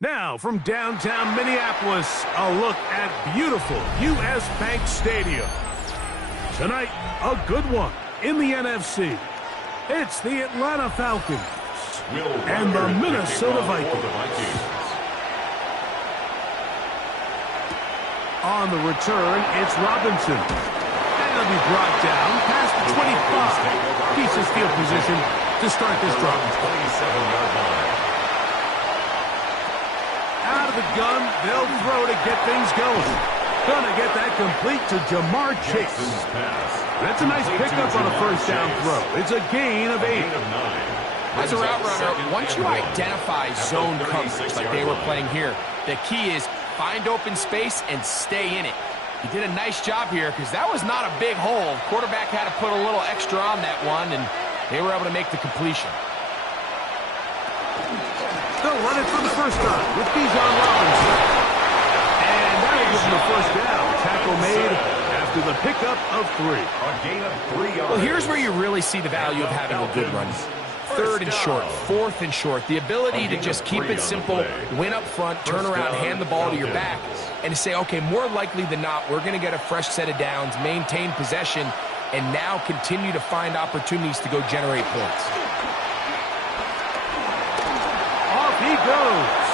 Now, from downtown Minneapolis, a look at beautiful U.S. Bank Stadium. Tonight, a good one in the NFC. It's the Atlanta Falcons and the Minnesota Vikings. On the return, it's Robinson. And it'll be brought down past the 25. Pieces field position to start this drive. 27-yard line. Out of the gun, they'll throw to get things going. Gonna get that complete to Jamar Chase. That's a nice pickup on a first down throw. It's a gain of 8. As a route runner, once you identify zone coverage like they were playing here, the key is find open space and stay in it. He did a nice job here because that was not a big hole. Quarterback had to put a little extra on that one, and they were able to make the completion. They'll run it for the first time with Bijan Robinson. And that'll give them the first down. Tackle made after the pickup of 3. A gain of 3 yards. Well, here's where you really see the value of having a good run. 3rd and short, 4th and short. The ability to just keep it simple, win up front, turn around, hand the ball to your back, and to say, okay, more likely than not, we're going to get a fresh set of downs, maintain possession, and now continue to find opportunities to go generate points. Off he goes.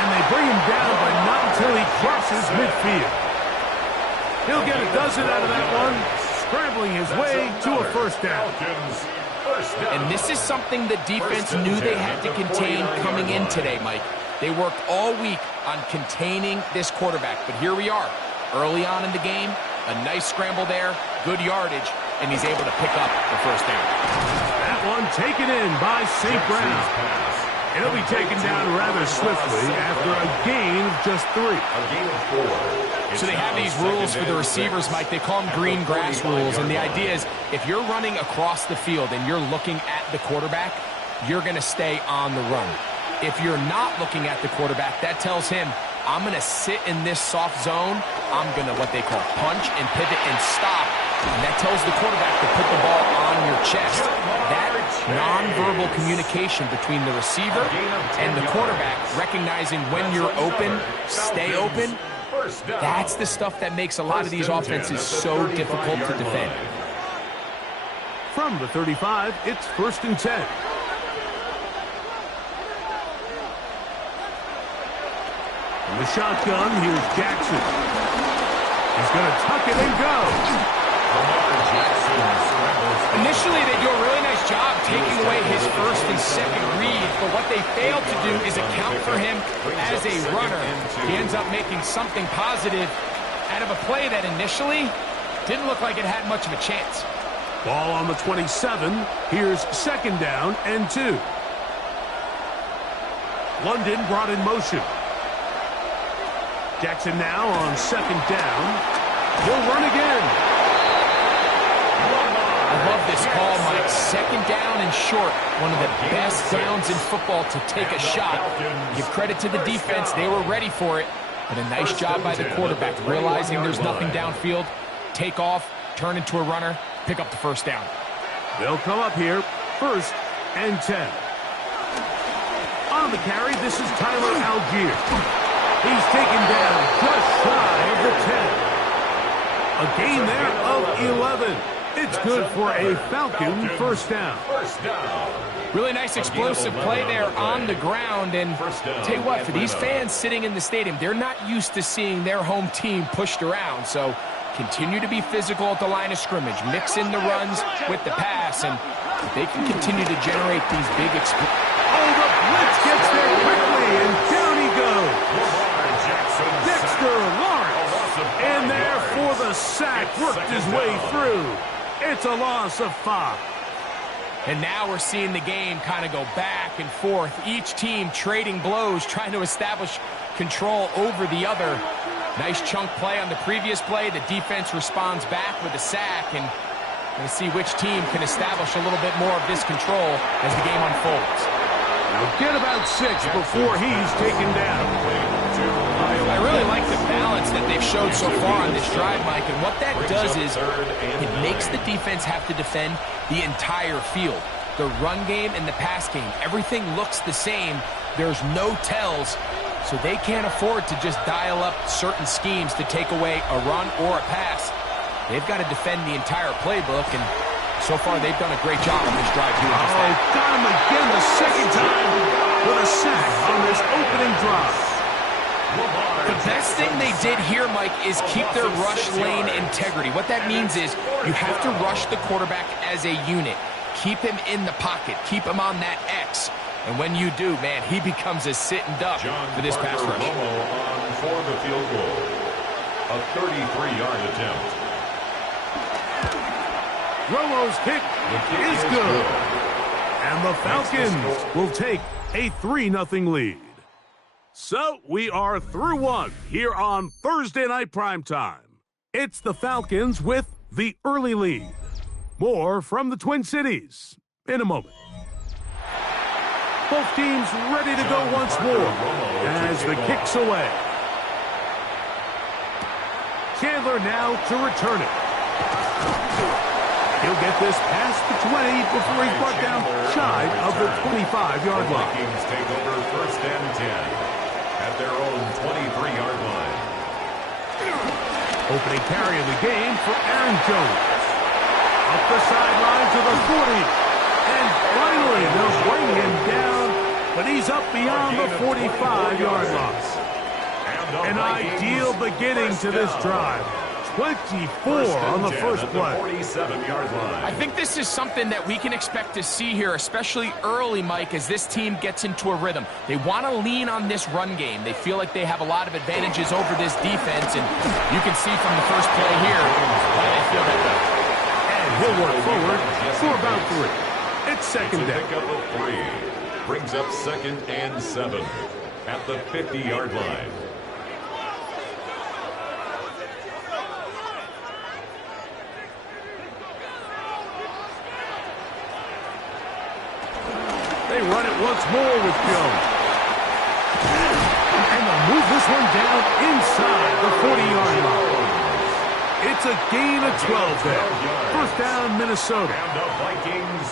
And they bring him down, but not until he crosses midfield. He'll get a dozen out of that one, scrambling his way to a first down. And this is something the defense knew they had to contain coming in today, Mike. They worked all week on containing this quarterback, but here we are. Early on in the game, a nice scramble there, good yardage, and he's able to pick up the first down. That one taken in by St. Brown. He'll be taken down rather swiftly after a gain of just 3. A gain of 4. So they have these rules for the receivers, Mike. They call them green grass rules, and the idea is if you're running across the field and you're looking at the quarterback, you're going to stay on the run. If you're not looking at the quarterback, that tells him, I'm going to sit in this soft zone. I'm going to what they call punch and pivot and stop. And that tells the quarterback to put the ball on your chest. That nonverbal communication between the receiver and the quarterback, recognizing when you're open, stay open, that's the stuff that makes a lot of these offenses so difficult to defend. From the 35, it's 1st and 10. In the shotgun, here's Jackson. He's going to tuck it and go. Initially, they do a really nice job taking away his 1st and 2nd read, but what they failed to do is account for him as a runner. He ends up making something positive out of a play that initially didn't look like it had much of a chance. Ball on the 27. Here's 2nd down and 2. London brought in motion. Jackson now on 2nd down. He'll run again. I love this call, Mike. 2nd down and short. One of the best downs in football to take a shot. Give credit to the defense. They were ready for it. But a nice job by the quarterback, realizing there's nothing downfield. Take off, turn into a runner, pick up the first down. They'll come up here, 1st and 10. On the carry, this is Tyler Algier. He's taken down just shy of the 10. A gain there of 11. It's good for a Falcon first down. Really nice explosive play there on the ground. And tell you what, for these fans sitting in the stadium, they're not used to seeing their home team pushed around. So continue to be physical at the line of scrimmage. Mix in the runs with the pass. And if they can continue to generate these big explosions. Oh, the blitz gets there quickly, and down he goes. Dexter Lawrence in there for the sack. Worked his way through. It's a loss of 5. And now we're seeing the game kind of go back and forth. Each team trading blows, trying to establish control over the other. Nice chunk play on the previous play. The defense responds back with a sack. And we'll see which team can establish a little bit more of this control as the game unfolds. He'll get about 6 before he's taken down. I really like the balance that they've showed so far on this drive, Mike, and what that does is it makes the defense have to defend the entire field. The run game and the pass game, everything looks the same. There's no tells, so they can't afford to just dial up certain schemes to take away a run or a pass. They've got to defend the entire playbook, and so far they've done a great job on this drive doing just that. Got him again the 2nd time with a sack on this opening drive. The best thing they did here, Mike, is keep their rush lane integrity. What that means is you have to rush the quarterback as a unit. Keep him in the pocket. Keep him on that X. And when you do, man, he becomes a sitting duck for this pass rush. On for the field goal. A 33-yard attempt. Romo's kick is good. And the Falcons will take a 3-0 lead. So we are through one here on Thursday Night Primetime. It's the Falcons with the early lead. More from the Twin Cities in a moment. Both teams ready to go once more as the kick's away. Chandler now to return it. He'll get this past the 20 before he's brought down shy of the 25-yard line. The Vikings take over first and 10 at their own 23-yard line. Opening carry of the game for Aaron Jones. Up the sideline to the 40. And finally, they'll bring him down, but he's up beyond the 45-yard line. An ideal beginning to this drive. 24 on the first play. 47-yard line. I think this is something that we can expect to see here, especially early, Mike, as this team gets into a rhythm. They want to lean on this run game. They feel like they have a lot of advantages over this defense, and you can see from the first play here why they feel that way. And he'll work forward for about 3. It's second down. Pick up of 3. Brings up second and 7 at the 50-yard line. They run it once more with Jones. And they'll move this one down inside the 40-yard line. It's a gain of 12 there. First down, Minnesota.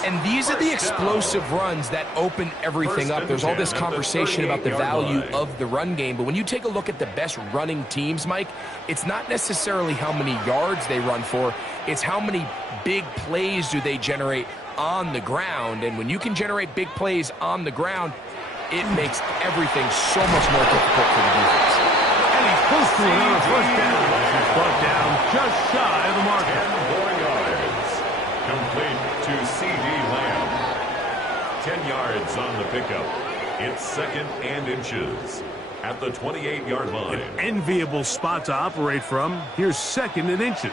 And these are the explosive runs that open everything up. There's all this conversation about the value of the run game, but when you take a look at the best running teams, Mike, it's not necessarily how many yards they run for, it's how many big plays do they generate on the ground. And when you can generate big plays on the ground, it makes everything so much more difficult for the defense. And he's close to another first down. He's brought down just shy of the mark. 10 more yards. Complete to C.D. Lamb. 10 yards on the pickup. It's second and inches at the 28-yard line. An enviable spot to operate from. Here's second and inches.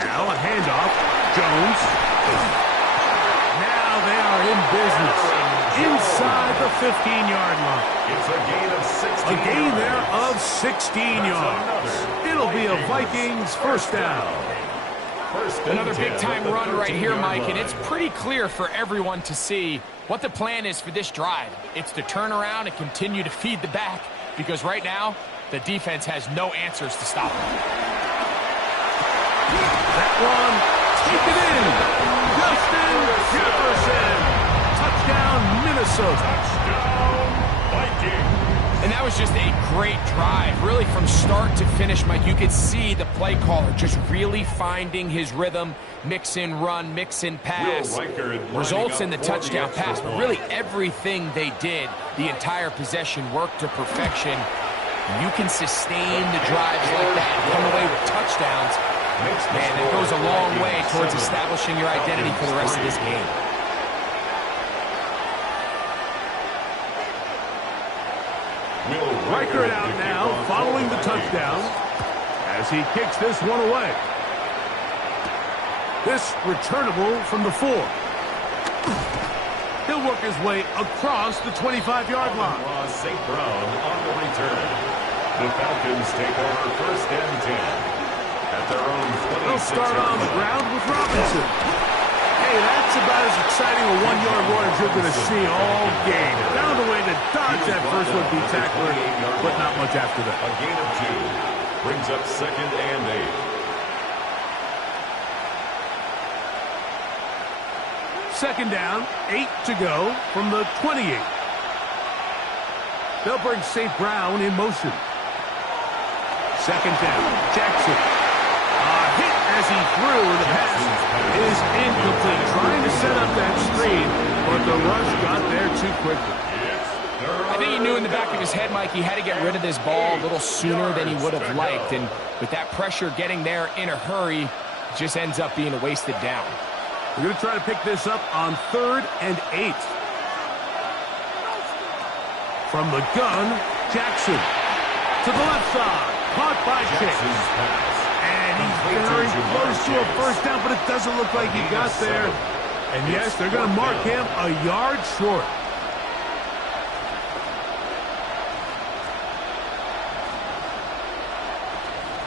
Now a handoff. Jones. Now they are in business. Inside the 15-yard line. It's a gain of 16 A gain yards. there of 16 yards. It'll be a Vikings first down. Another big-time run right here, Mike, and it's pretty clear for everyone to see what the plan is for this drive. It's to turn around and continue to feed the back, because right now, the defense has no answers to stop them. That one, take it in. Justin Jefferson. Touchdown, Minnesota. Touchdown, Vikings. And that was just a great drive. Really, from start to finish, Mike, you could see the play caller just really finding his rhythm, mix in run, mix in pass, results in the touchdown pass. But really, everything they did, the entire possession, worked to perfection. You can sustain the drives like that and come away with touchdowns. Man, that goes a long way towards establishing your identity for the rest of this game. Reichert out now, following the touchdown, as he kicks this one away. This returnable from the 4. He'll work his way across the 25-yard line. St. Brown on the return. The Falcons take over first and 10 at their own 26. They'll start on the ground with Robinson. Hey, that's about as exciting a one-yard run as you're going to see all game. Found a way to dodge that first would-be tackler, but not much after that. A gain of 2 brings up second and 8. Second down, 8 to go from the 28. They'll bring St. Brown in motion. Second down, Jackson. Hit as he threw. The pass is incomplete. Trying to set up that screen, but the rush got there too quickly. I think he knew in the back of his head, Mike, he had to get rid of this ball a little sooner than he would have liked. And with that pressure getting there in a hurry, it just ends up being a wasted down. We're going to try to pick this up on 3rd and 8. From the gun, Jackson to the left side. Caught by Chase. And he's very close to a first down, but it doesn't look like he got there. And yes, they're going to mark him a yard short.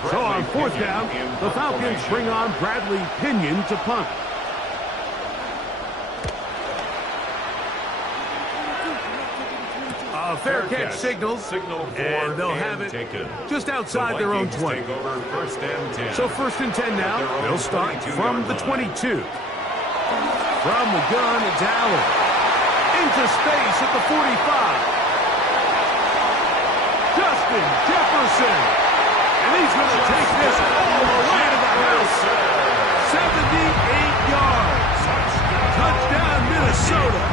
So on 4th down, the Falcons bring on Bradley Pinion to punt. A fair catch signal, and they'll have it just outside their own 20. So 1st and 10 now. They'll start from the 22. From the gun, it's Allen. Into space at the 45. Justin Jefferson. And he's going to take this all the way to the house. 78 yards. Touchdown, Minnesota.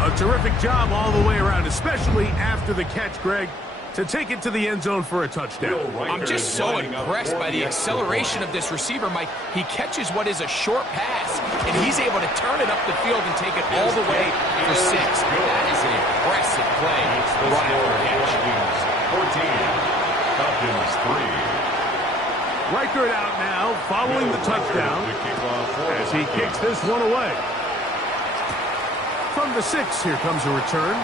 A terrific job all the way around, especially after the catch, Greg, to take it to the end zone for a touchdown. I'm just so impressed by the acceleration of this receiver, Mike. He catches what is a short pass, and he's able to turn it up the field and take it all the way for 6. That is an impressive play right after the catch. 14, Falcons 3. Reichert out now, following the touchdown, as he kicks this one away. From the 6, here comes a return.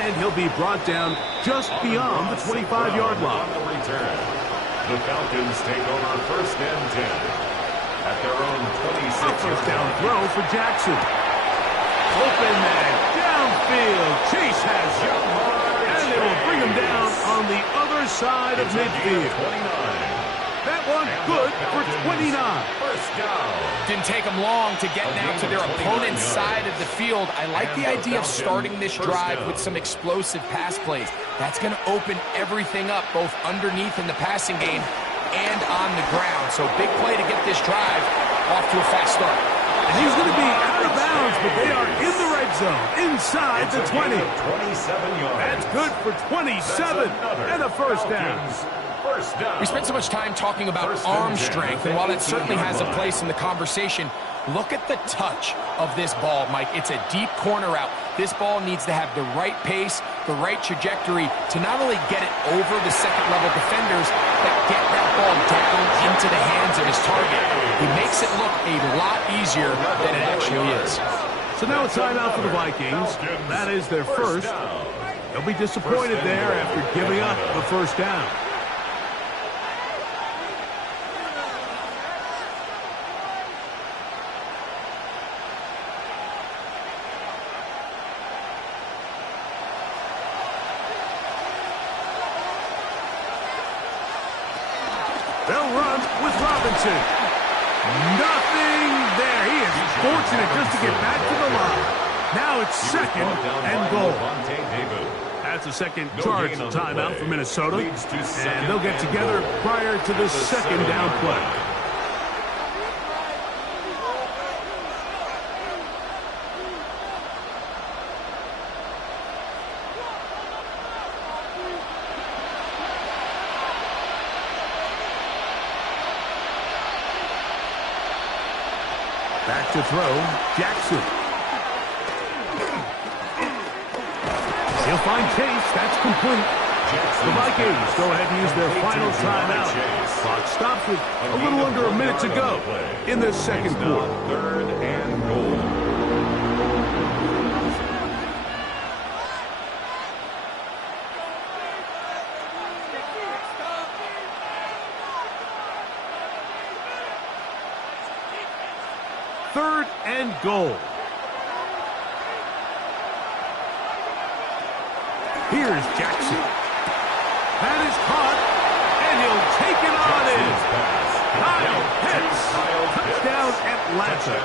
And he'll be brought down just beyond the 25-yard line. On the return, the Falcons take over 1st and 10 at their own 26. A first down throw for Jackson. Open man downfield. Chase has it. And they will bring him down on the other side of midfield. 29. That one good for 29. First down. Didn't take them long to get now to their opponent's side of the field. I like the idea of starting this drive with some explosive pass plays. That's going to open everything up, both underneath in the passing game and on the ground. So big play to get this drive off to a fast start. And he's going to be out of bounds, but they are in the red zone, inside the 20. 27 yards. That's good for 27 and a first down. We spent so much time talking about arm strength, and while that certainly has a place in the conversation, look at the touch of this ball, Mike. It's a deep corner route. This ball needs to have the right pace, the right trajectory to not only get it over the second-level defenders, but get that ball down into the hands of his target. He makes it look a lot easier than it actually is. So now a timeout for the Vikings. That is their first. They'll be disappointed there after giving up the first down. They'll run with Robinson. Nothing there. He is fortunate just to get back to the line. Now it's 2nd and goal. That's a second charge timeout for Minnesota. And they'll get together prior to the 2nd down play. Back to throw, Jackson. He'll find Chase. That's complete. The Vikings go ahead and use their final timeout. Clock stops with a little under a minute to go in this second quarter. 3rd and goal. Third and goal. Here's Jackson. That is caught, and he'll take it on in. Kyle Pitts. Touchdown, Atlanta.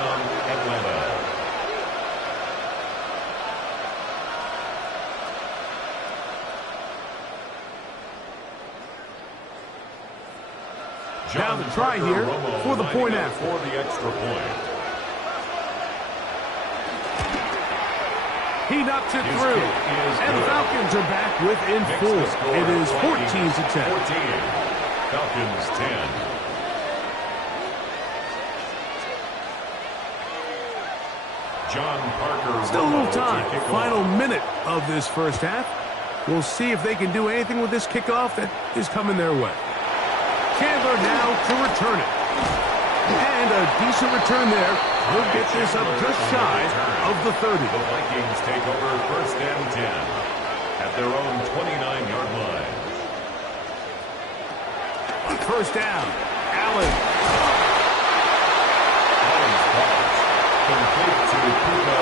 Now the try here for the point after. For the extra point. He knocks it through, and the Falcons are back within 4. It is 14-10. 14. Falcons 10. John Parker. Still a little time. Final minute of this first half. We'll see if they can do anything with this kickoff that is coming their way. Chandler now to return it. And a decent return there. He'll get this up just shy of the 30. The Vikings take over 1st and 10 at their own 29-yard line. First down. Allen. Allen's pass complete to Puka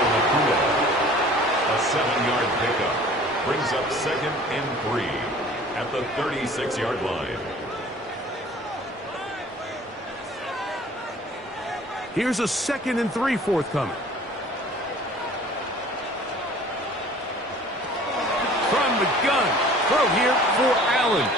7-yard pickup. Brings up 2nd and 3 at the 36-yard line. Here's a 2nd and 3 forthcoming. From the gun, throw here for Allen.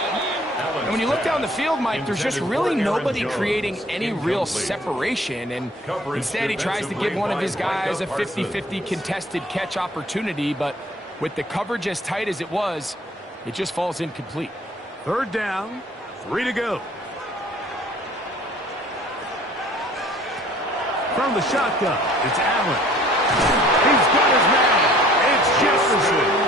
And when you look down the field, Mike, there's just really nobody creating any real separation. And instead, he tries to give one of his guys a 50-50 contested catch opportunity. But with the coverage as tight as it was, it just falls incomplete. 3rd down, 3 to go. From the shotgun, it's Allen. He's got his man. It's Jefferson.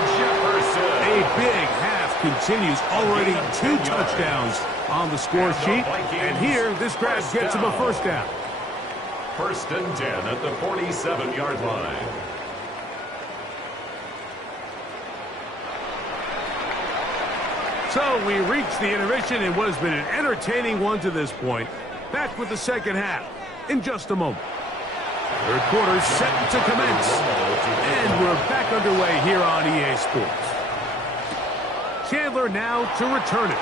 A big half continues. Already 2 touchdowns on the score sheet. And here, this grab gets him a 1st down. 1st and 10 at the 47-yard line. So we reach the intermission in what has been an entertaining one to this point. Back with the 2nd half in just a moment. 3rd quarter set to commence. And we're back underway here on EA Sports. Chandler now to return it.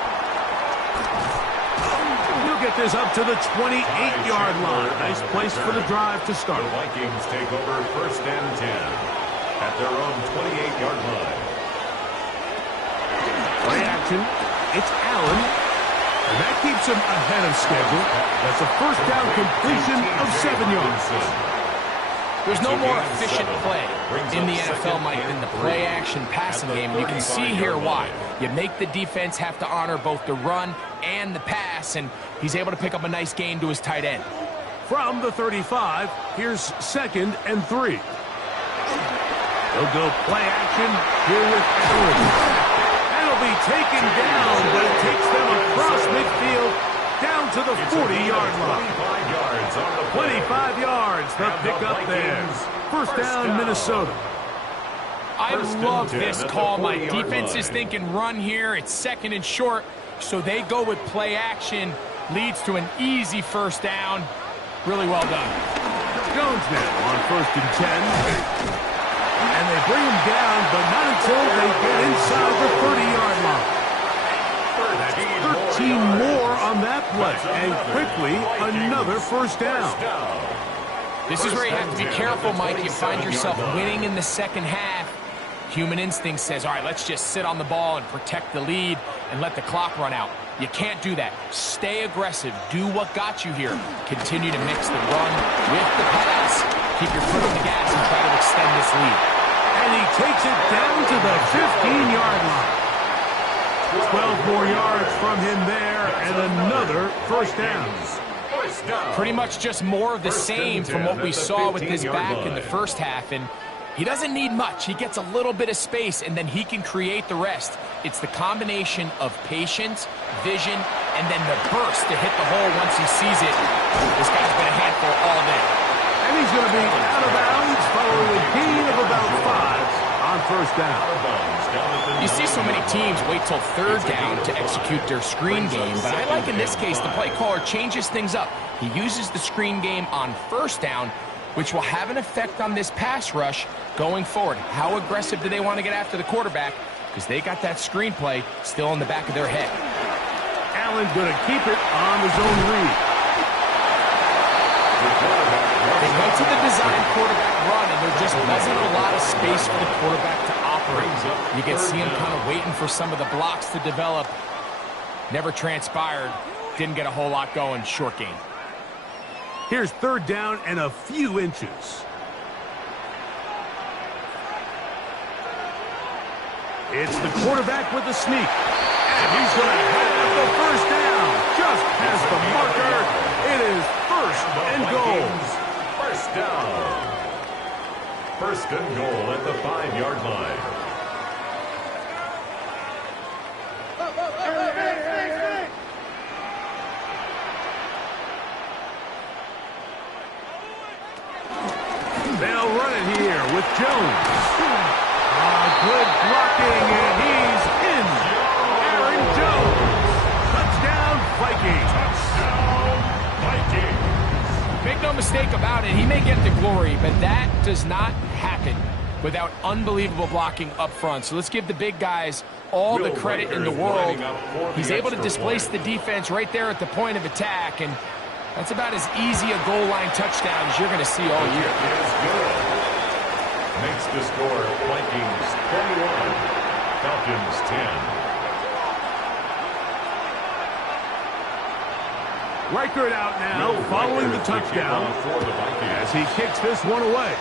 He'll get this up to the 28-yard line. Nice place for the drive to start. The Vikings take over 1st and 10 at their own 28-yard line. Play action. It's Allen. And that keeps him ahead of schedule. That's a 1st down completion of 7 yards. There's no more efficient play in the NFL, Mike, than the play-action passing game. And you can see here why. You make the defense have to honor both the run and the pass, and he's able to pick up a nice gain to his tight end. From the 35, here's 2nd and 3. They'll go play action here with Allen. That'll be taken down, but it takes them across midfield down to the 40-yard line. 25 yards, the pickup there. 1st down, Minnesota. I love this call, Mike. Defense is thinking run here. It's 2nd and short, so they go with play action. Leads to an easy 1st down. Really well done. Jones now on 1st and 10. And they bring him down, but not until they get inside the 30-yard line. 13 more on that play, and quickly another 1st down. This is where you have to be careful, Mike. You find yourself winning in the 2nd half. Human instinct says, all right, let's just sit on the ball and protect the lead and let the clock run out. You can't do that. Stay aggressive. Do what got you here. Continue to mix the run with the pass. Keep your foot on the gas and try to extend this lead. And he takes it down to the 15-yard line. 12 more yards from him there, and another 1st down. Pretty much just more of the same from what we saw with his back in the 1st half, and he doesn't need much. He gets a little bit of space, and then he can create the rest. It's the combination of patience, vision, and then the burst to hit the hole once he sees it. This guy's been a handful all day. And he's going to be out of bounds following a gain of about 5 on 1st down. You see so many teams wait till 3rd down to execute their screen game, but I like in this case the play caller changes things up. He uses the screen game on 1st down, which will have an effect on this pass rush going forward. How aggressive do they want to get after the quarterback? Because they got that screenplay still in the back of their head. Allen going to keep it on the zone read. They went to the design quarterback run, and there just wasn't a lot of space for the quarterback to operate. You can see him kind of waiting for some of the blocks to develop. Never transpired. Didn't get a whole lot going. Short game. Here's 3rd down and a few inches. It's the quarterback with the sneak. And he's going to have the 1st down. Just past the marker. It is 1st and goal. 1st down. 1st and goal at the 5-yard line. They'll run it here with Jones. Good blocking, and he's in. Aaron Jones. Touchdown, Vikings. Touchdown, Vikings. Make no mistake about it, he may get the glory, but that does not happen without unbelievable blocking up front. So let's give the big guys all the credit in the world. He's able to displace the defense right there at the point of attack, and that's about as easy a goal line touchdown as you're going to see all year. Makes the score Vikings 21, Falcons 10. Reichert out now, following the touchdown as he kicks this one away.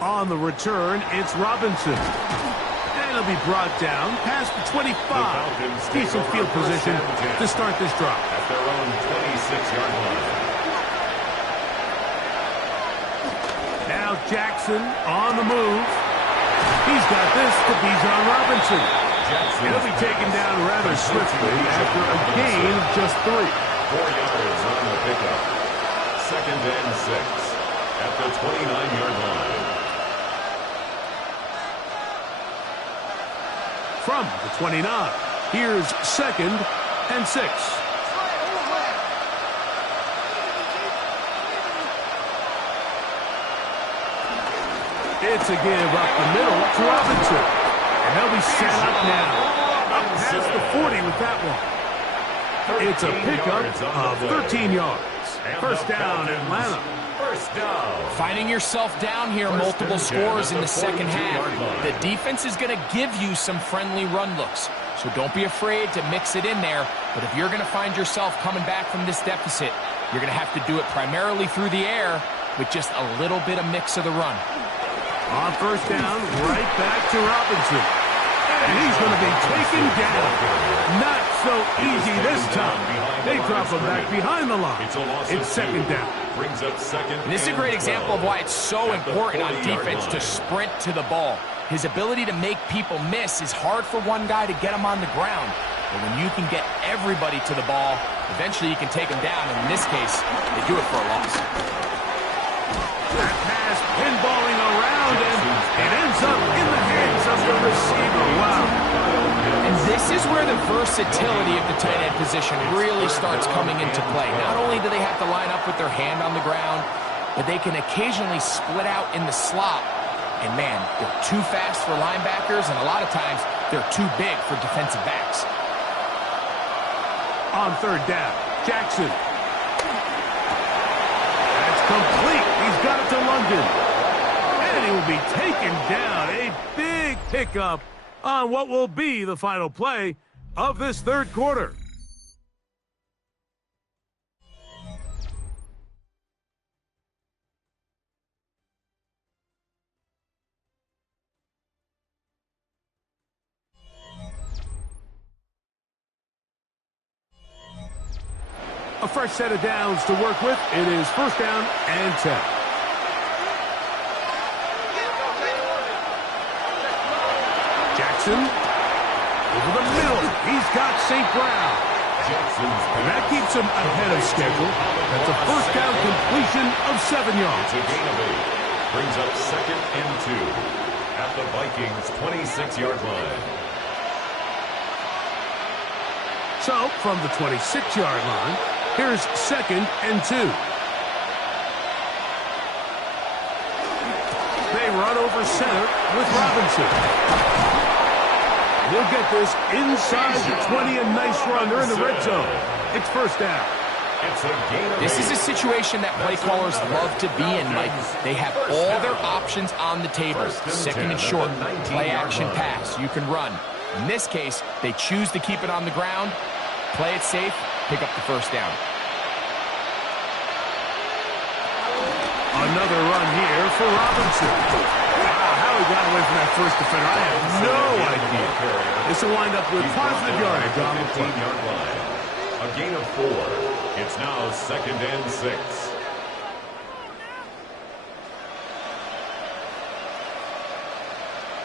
On the return, it's Robinson. And he'll be brought down past the 25. Decent field position to start this drive. At their own 26-yard line. Now Jackson on the move. He's got this to Bijan Robinson. He'll be taken down rather swiftly after a gain of just 3. 4 yards on the pickup. 2nd and 6 at the 29-yard line. From the 29, here's 2nd and 6. It's a give up the middle to Robinson. And they'll be set up now. Up past the 40 with that one. It's a pickup of 13 yards. First down, Atlanta. First down. Finding yourself down here, multiple scores in the second half. The defense is going to give you some friendly run looks. So don't be afraid to mix it in there. But if you're going to find yourself coming back from this deficit, you're going to have to do it primarily through the air with just a little bit of mix of the run. On first down, right back to Robinson. And he's going to be taken down. Not so easy this time. They drop him back behind the line. It's second down. Brings up second. And this is a great example of why it's so important on defense to sprint to the ball. His ability to make people miss is hard for one guy to get him on the ground. But when you can get everybody to the ball, eventually you can take them down. And in this case, they do it for a loss. That pass pinballing around, and it ends up in the hands of the receiver. Wow. And this is where the versatility of the tight end position really starts coming into play. Not only do they have to line up with their hand on the ground, but they can occasionally split out in the slot. And man, they're too fast for linebackers, and a lot of times they're too big for defensive backs. On third down, Jackson. That's complete. He's got it to London. And he will be taken down. A big pickup on what will be the final play of this third quarter. A fresh set of downs to work with. It is first down and 10. Jackson over the middle. He's got St. Brown. And that keeps him ahead of schedule. That's a first down completion of 7 yards. It's a gain of 8. Brings up second and 2 at the Vikings' 26-yard line. So, from the 26-yard line, here's second and 2. They run over center with Robinson. He'll get this inside the 20, a nice run. They're in the red zone. It's first down. It's a gain of 8. This is a situation that play callers love to be in, Mike. They have all their options on the table. Second and short, play action pass. You can run. In this case, they choose to keep it on the ground, play it safe, pick up the first down. Another run here for Robinson. Wow, how he got away from that first defender, I have no idea. This will wind up with positive yardage on the play. A gain of 4. It's now second and 6.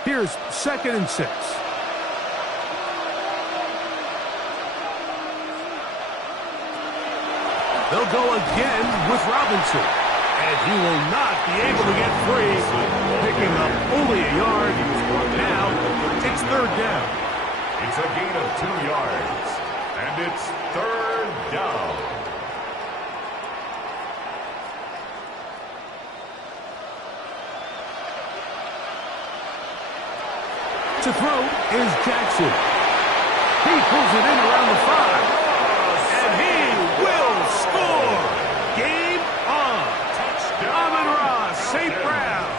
Here's second and 6. They'll go again with Robinson. And he will not be able to get free. Picking up only a yard. Now, it's third down. It's a gain of 2 yards. And it's third down. To throw is Jackson. He pulls it in around the 5. And he will score. Game on. Amon-Ra St. Brown.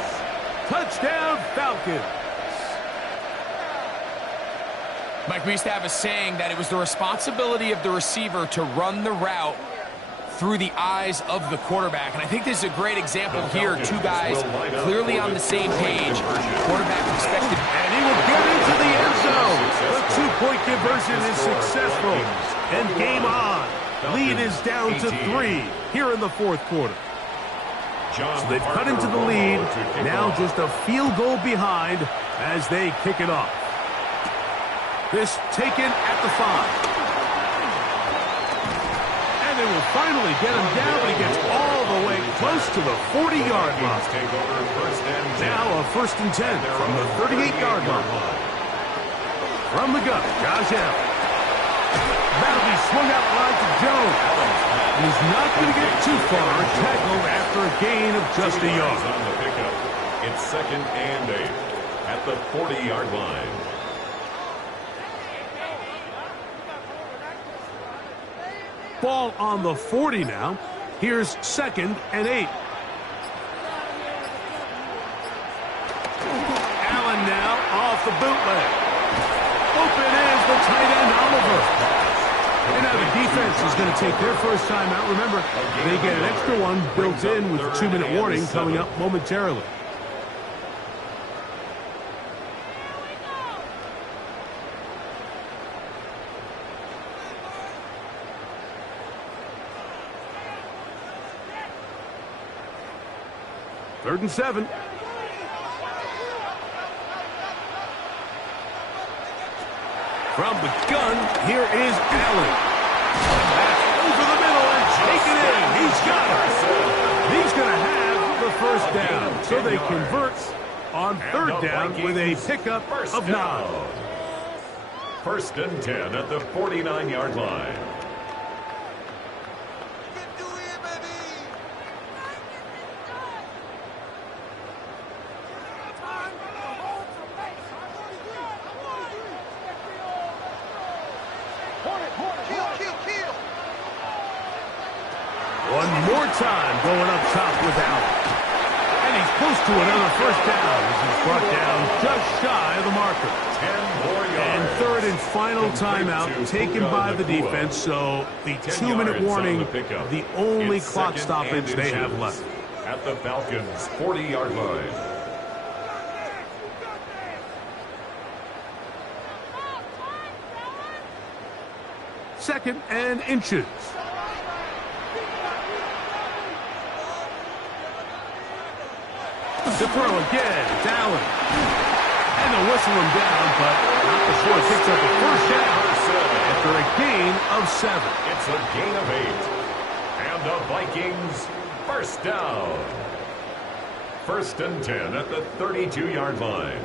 Touchdown Falcons. Mike, we used to have a saying that it was the responsibility of the receiver to run the route through the eyes of the quarterback. And I think this is a great example here. Two guys clearly on the same page. Quarterback expected. And he will get into the end zone. The two-point conversion is successful. And game on. Lead is down to 3 here in the fourth quarter. So they've cut into the lead. Now just a field goal behind as they kick it off. This taken at the 5. They will finally get him down, but he gets all the way close to the 40-yard line. Now a 1st and 10 from the 38-yard line. From the gun, Josh Allen. That'll be swung out wide to Jones. He's not going to get too far, tackled after a gain of just a yard. It's 2nd and 8 at the 40-yard line. Ball on the 40 now. Here's 2nd and 8. Allen now off the bootleg. Open is the tight end, Oliver. And now the defense is going to take their first time out. Remember, they get an extra one built in with a 2-minute warning coming up momentarily. Third and 7. From the gun, here is Allen. That's over the middle and taken in. He's got it. He's going to have the first down. So they convert on 3rd down with a pickup of 9. 1st and 10 at the 49-yard line. One more time going up top with Allen. And he's close to another first down as he's brought down just shy of the marker. 10 more yards. And 3rd and final timeout taken by the defense, so the 2-minute warning, the only clock stoppage they have left. At the Falcons' 40-yard line. Second and inches. To throw again, it's Allen. And they'll whistle him down, but not before he picks up a first down after a gain of 7. It's a gain of 8. And the Vikings first down. 1st and 10 at the 32-yard line.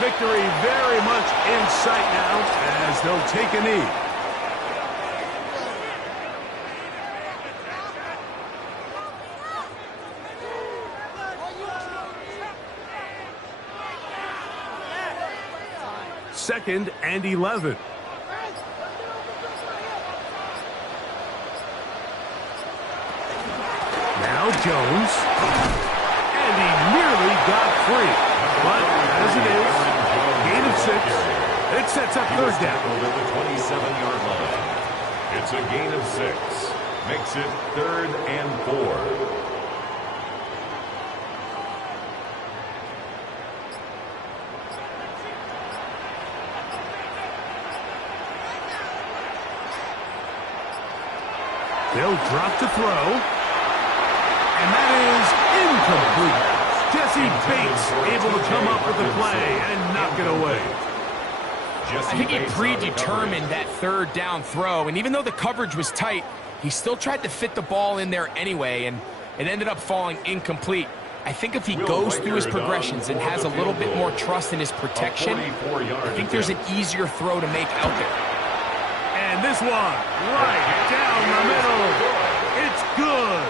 Victory very much in sight now as they'll take a knee. Second and 11. Now Jones. And he nearly got free. But as it is, gain of 6. It sets up 3rd down. At the 27-yard line. It's a gain of 6. Makes it 3rd and 4. They'll drop to throw. And that is incomplete. Jesse Bates able to come up with the play and knock it away. I think he predetermined that 3rd down throw, and even though the coverage was tight, he still tried to fit the ball in there anyway, and it ended up falling incomplete. I think if he goes through his progressions and has a little bit more trust in his protection, I think there's an easier throw to make out there. And this one, right down the middle. It's good.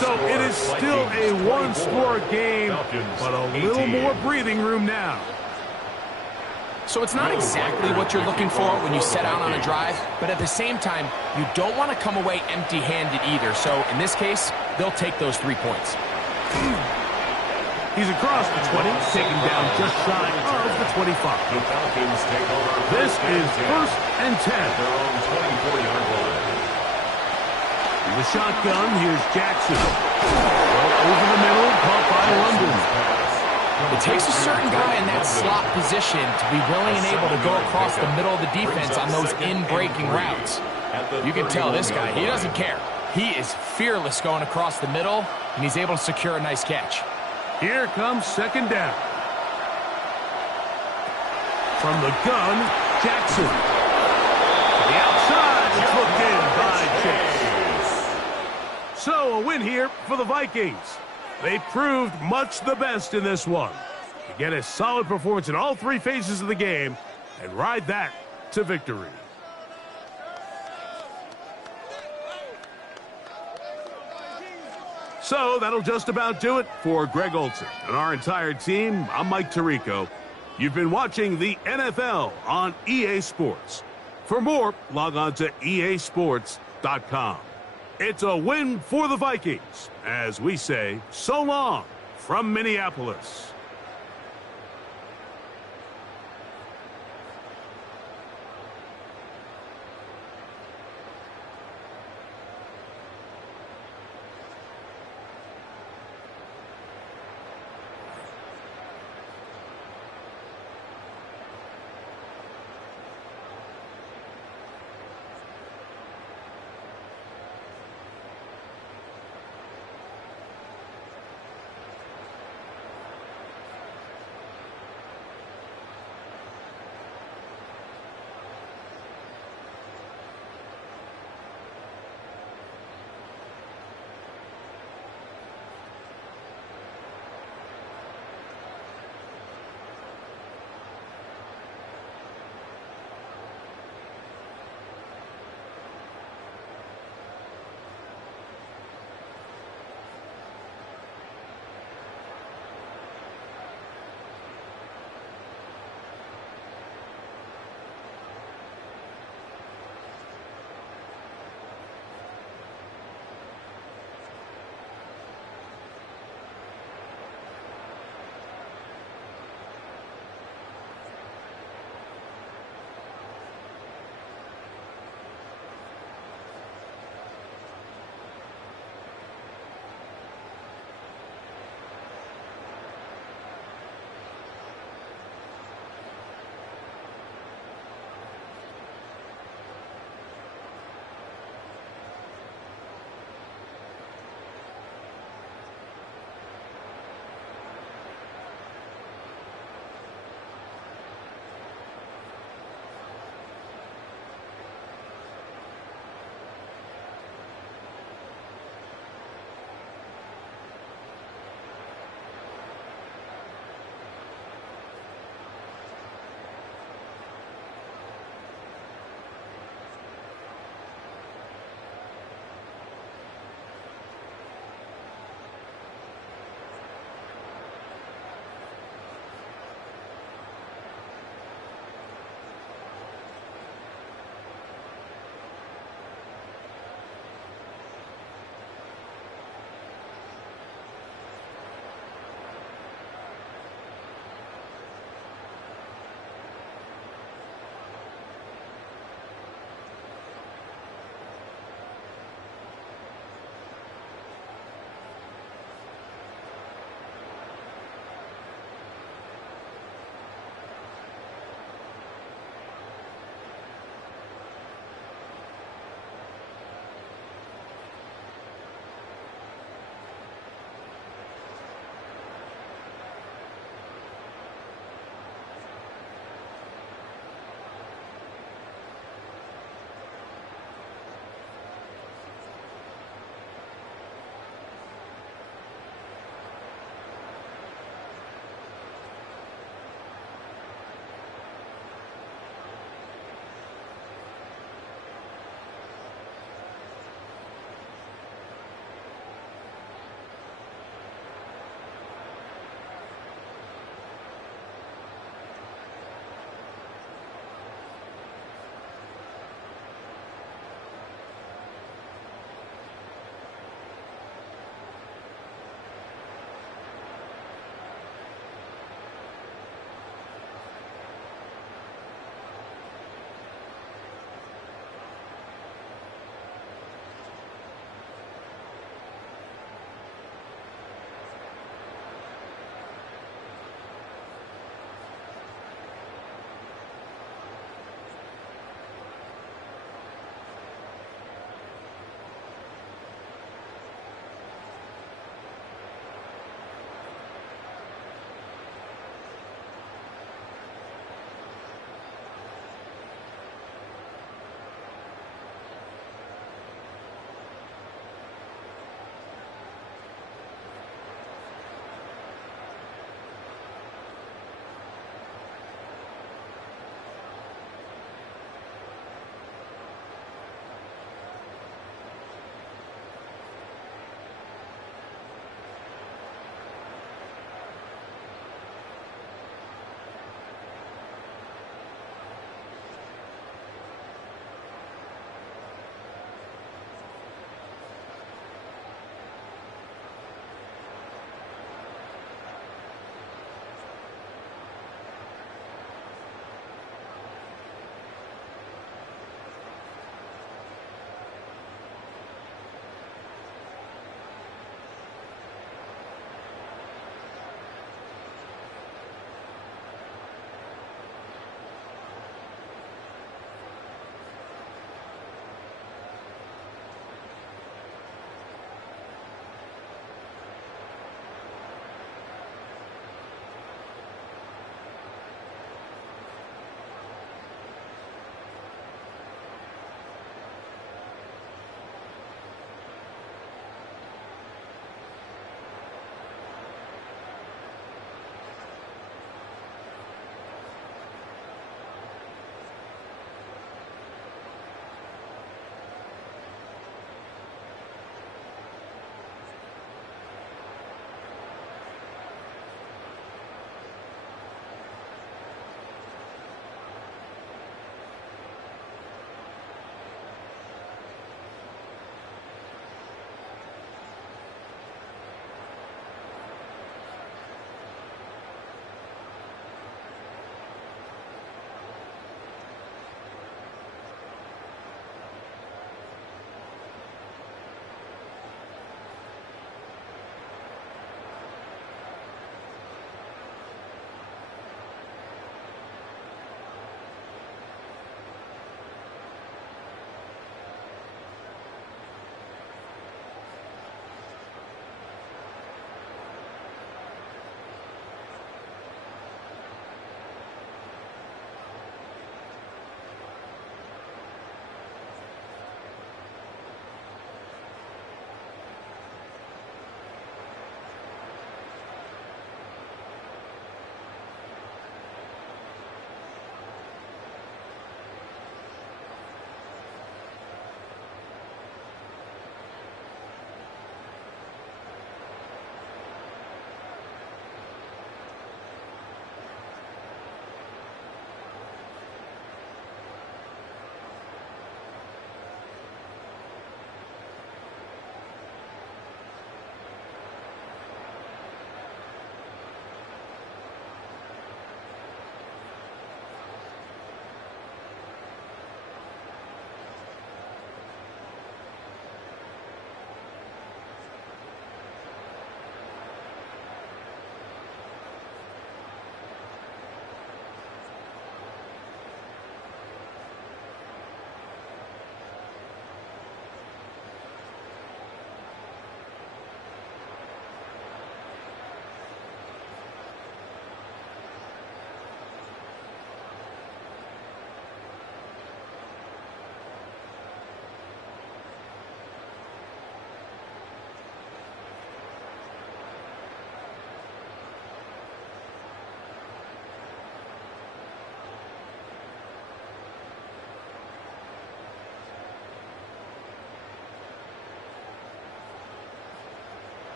So it is still a one-score game, but a little more breathing room now. So it's not exactly what you're looking for when you set out on a drive, but at the same time, you don't want to come away empty-handed either. So in this case, they'll take those 3 points. He's across the 20, taken down just shy of the 25. The Falcons take over. This is 1st and 10. Their own 24-yard line. In the shotgun, here's Jackson. Over the middle, caught by London. It takes a certain guy in that slot position to be willing and able to go across the middle of the defense on those in-breaking routes. You can tell this guy, he doesn't care. He is fearless going across the middle, and he's able to secure a nice catch. Here comes 2nd down. From the gun, Jackson. To the outside, it's hooked in by Chase. So a win here for the Vikings. They proved much the best in this one. To get a solid performance in all 3 phases of the game and ride that to victory. So that'll just about do it for Greg Olsen and our entire team. I'm Mike Tirico. You've been watching the NFL on EA Sports. For more, log on to easports.com. It's a win for the Vikings, as we say so long from Minneapolis.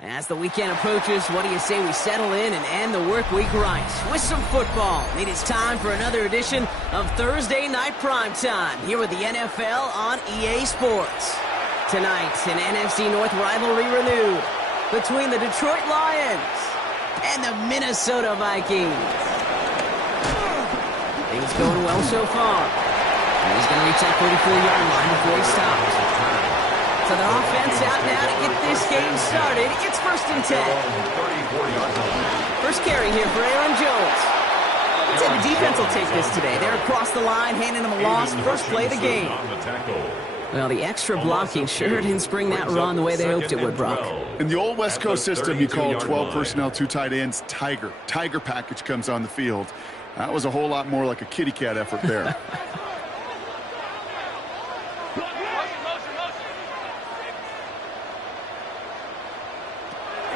As the weekend approaches, what do you say we settle in and end the work week right with some football? It is time for another edition of Thursday Night Primetime here with the NFL on EA Sports. Tonight, an NFC North rivalry renewed between the Detroit Lions and the Minnesota Vikings. Things going well so far. And he's going to reach that 34-yard line before he stops. So the offense out now to get this game started. It's 1st and 10. First carry here for Aaron Jones. I'd say the defense will take this today. They're across the line, handing them a loss. First play of the game. Well, the extra blocking sure didn't spring that run the way they hoped it would, Brock. In the old West Coast system, you call 12 personnel, 2 tight ends, Tiger. Tiger package comes on the field. That was a whole lot more like a kitty cat effort there.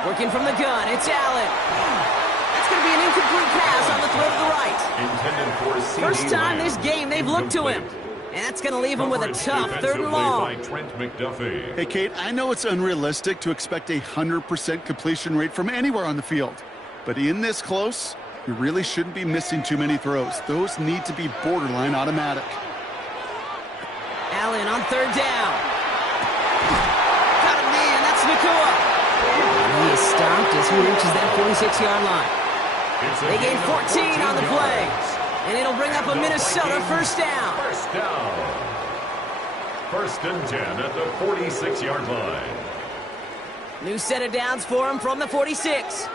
Working from the gun, it's Allen. That's going to be an incomplete pass on the throw to the right. First time this game they've looked to him. And that's going to leave him with a tough 3rd and long. Hey, Kate, I know it's unrealistic to expect a 100% completion rate from anywhere on the field. But in this close, you really shouldn't be missing too many throws. Those need to be borderline automatic. Allen on 3rd down. Got a man, that's Nacua. He is stopped as he reaches that 46-yard line. They gain 14 on the play. And it'll bring up a Minnesota first down. First and 10 at the 46-yard line. New set of downs for him from the 46.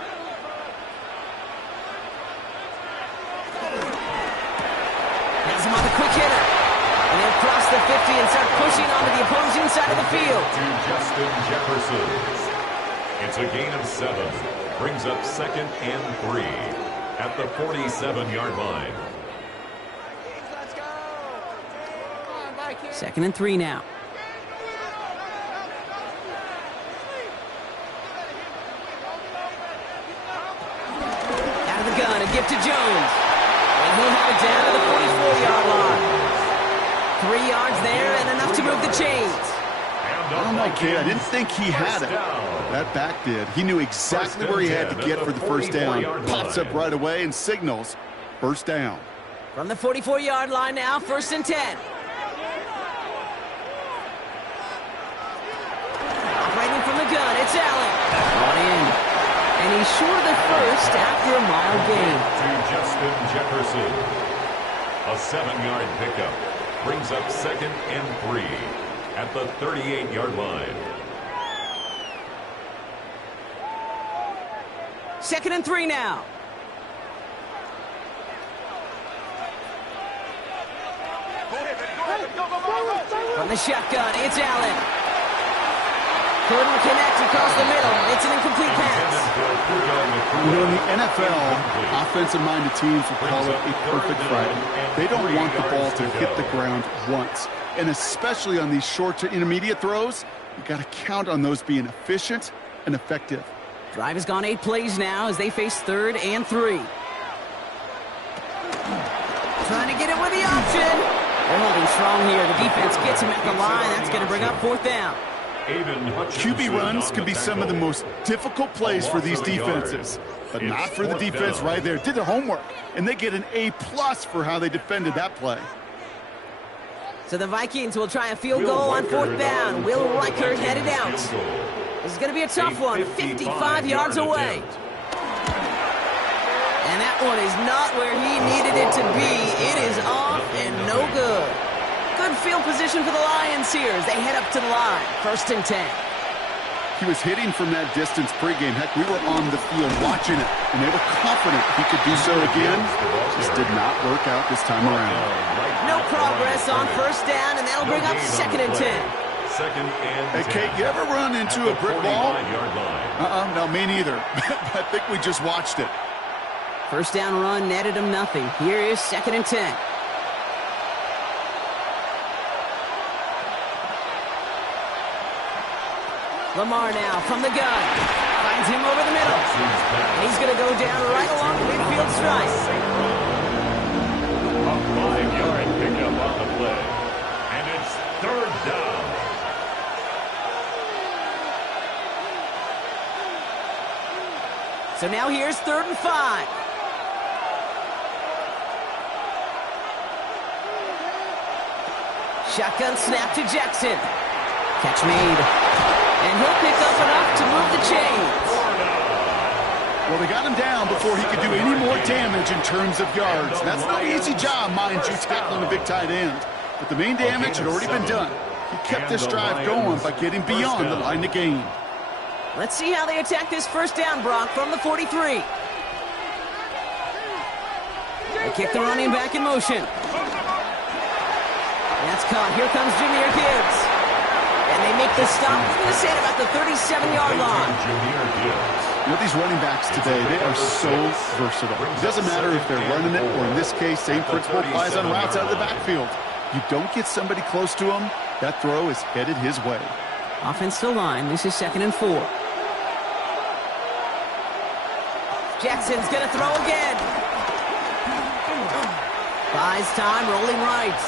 Has him on the quick hitter. And he'll cross the 50 and start pushing onto the opposing side of the field. To Justin Jefferson. It's a gain of 7. Brings up 2nd and 3 at the 47-yard line. 2nd and 3 now. Out of the gun, a gift to Jones. And he'll have it down to the 44-yard line. 3 yards there and enough to move the chains. Oh, my kid, I didn't think he had it. That back did. He knew exactly where he had to get for the first down. Pops up right away and signals first down. From the 44-yard line now, 1st and 10. Operating from the gun, it's Allen. Brought in. And he's short of the first after a mile gain. To Justin Jefferson. A 7-yard pickup. Brings up 2nd and 3 at the 38-yard line. 2nd and 3 now. From the shotgun, it's Allen. Couldn't connect across the middle. It's an incomplete pass. You know, in the NFL, offensive-minded teams will call it a perfect Friday. They don't want the ball to hit the ground once. And especially on these short to intermediate throws, you got to count on those being efficient and effective. Drive has gone 8 plays now as they face 3rd and 3. Trying to get it with the option. They're holding strong here. The defense gets him at the line. That's going to bring up 4th down. QB runs can be some of the most difficult plays for these defenses, but not for the defense right there. Did their homework, and they get an A+ for how they defended that play. So the Vikings will try a field goal on 4th down. Will Reichert headed out. This is going to be a tough one, 55 yards away. And that one is not where he needed it to be. It is off and no good. Good field position for the Lions here as they head up to the line. 1st and 10. He was hitting from that distance pregame. Heck, we were on the field watching it, and they were confident he could do so again. Just did not work out this time around. No progress on 1st down, and that'll bring up 2nd and 10. Hey, Kate, you ever run into a brick wall? No, me neither. I think we just watched it. 1st down run netted him nothing. Here is 2nd and 10. Lamar now from the gun. Finds him over the middle. And he's going to go down right along the midfield stripe. A 5-yard pickup on the play. And it's 3rd down. So now here's 3rd and 5. Shotgun snap to Jackson. Catch made. And he'll pick up enough to move the chains. Well, they got him down before he could do any more damage in terms of yards. That's no easy job, mind you, tackling a big tight end. But the main damage had already been done. He kept this drive going by getting beyond the line to gain. Let's see how they attack this 1st down, Brock, from the 43. They kick the running back in motion. That's caught. Here comes Jahmyr Gibbs. And they make the stop. I'm going to say at about the 37-yard line. You know, these running backs today, they are so versatile. It doesn't matter if they're running it, or in this case, same principle applies on routes out of the backfield. You don't get somebody close to him, that throw is headed his way. Offensive line. This is 2nd and 4. Jackson's going to throw again. Buys time, rolling right.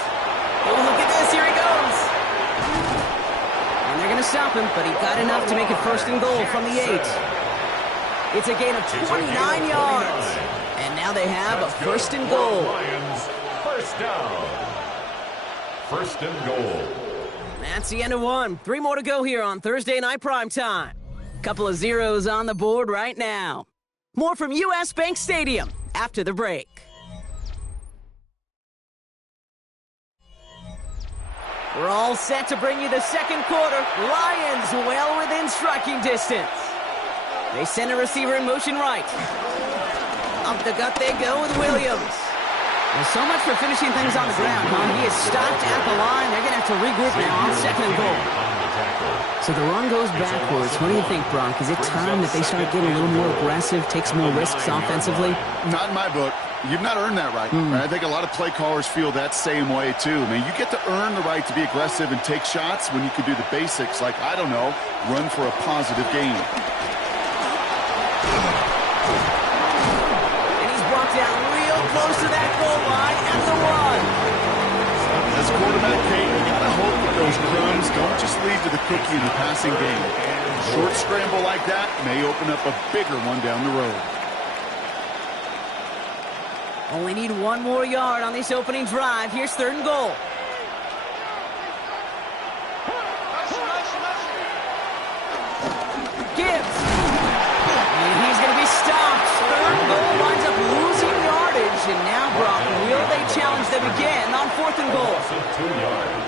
Oh, look at this. Here he goes. And they're going to stop him, but he got enough to make it 1st and goal from the 8. It's a gain of 29 yards. And now they have a 1st and goal. Lions, 1st down. 1st and goal. That's the end of one. 3 more to go here on Thursday Night Primetime. Couple of zeros on the board right now. More from U.S. Bank Stadium after the break. We're all set to bring you the 2nd quarter. Lions well within striking distance. They send a receiver in motion right. Up the gut they go with Williams. There's so much for finishing things on the ground, huh? He is stopped at the line. They're going to have to regroup now on 2nd and goal. So the run goes backwards. What do you think, Brock? Is it time that they start getting a little more aggressive, take some more risks offensively? Not in my book. You've not earned that right. I think a lot of play callers feel that same way, too. I mean, you get to earn the right to be aggressive and take shots when you can do the basics, like, I don't know, run for a positive gain. And he's brought down real close to that goal line at the 1. As quarterback, Kate, you got to hope that those crumbs don't just lead to the cookie in the passing game. A short scramble like that may open up a bigger one down the road. Only need 1 more yard on this opening drive. Here's 3rd and goal. Gibbs. And he's going to be stopped. 3rd and goal winds up losing yardage. And now, Brock, will they challenge them again on 4th and goal?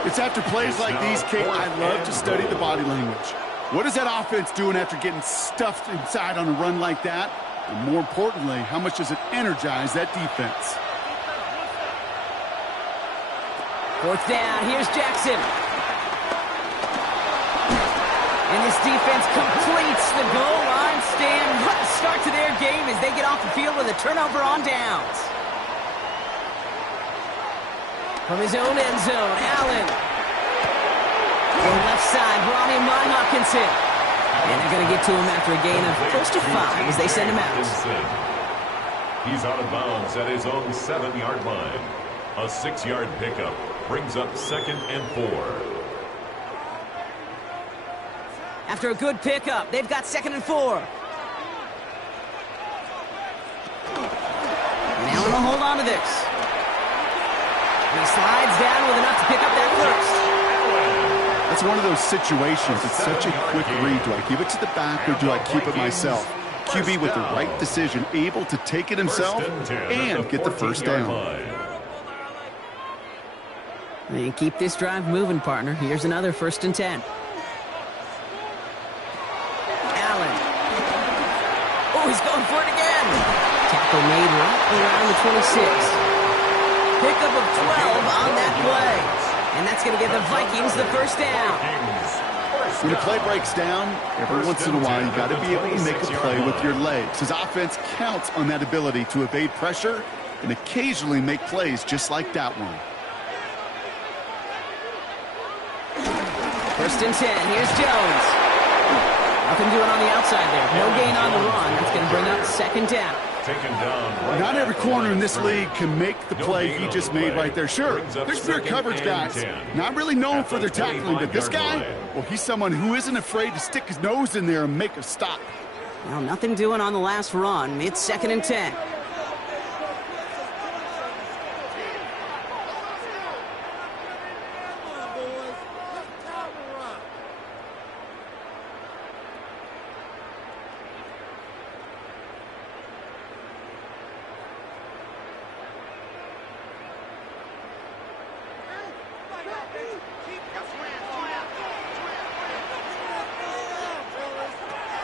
It's after plays like these, Kate, I love to study the body language. What is that offense doing after getting stuffed inside on a run like that? And more importantly, how much does it energize that defense? 4th down. Here's Jackson. And this defense completes the goal line stand. What a start to their game as they get off the field with a turnover on downs. From his own end zone, Allen. From left side, brought in by Hawkinson. And they're going to get to him after a gain of close to 5 as they send him out. He's out of bounds at his own 7-yard line. A 6-yard pickup brings up 2nd and 4. After a good pickup, they've got 2nd and 4. And Allen will hold on to this. And he slides down with enough to pick up that first. That's one of those situations. It's such a quick read. Do I give it to the back or do I keep it myself? QB with the right decision, able to take it himself and get the first down. And keep this drive moving, partner. Here's another 1st and 10. Allen. Oh, he's going for it again. Tackle made right around the 26. Pickup of 12 on that play. And that's going to give the Vikings the first down. When a play breaks down, every once in a while, you got to be able to make a play with your legs. His offense counts on that ability to evade pressure and occasionally make plays just like that one. 1st and 10. Here's Jones. Nothing doing on the outside there. No gain on the run. That's going to bring up 2nd down. Not every corner in this league can make the play he just made right there. Sure, there's pure coverage guys. Not really known for their tackling, but this guy, well, he's someone who isn't afraid to stick his nose in there and make a stop. Well, nothing doing on the last run. It's 2nd and 10.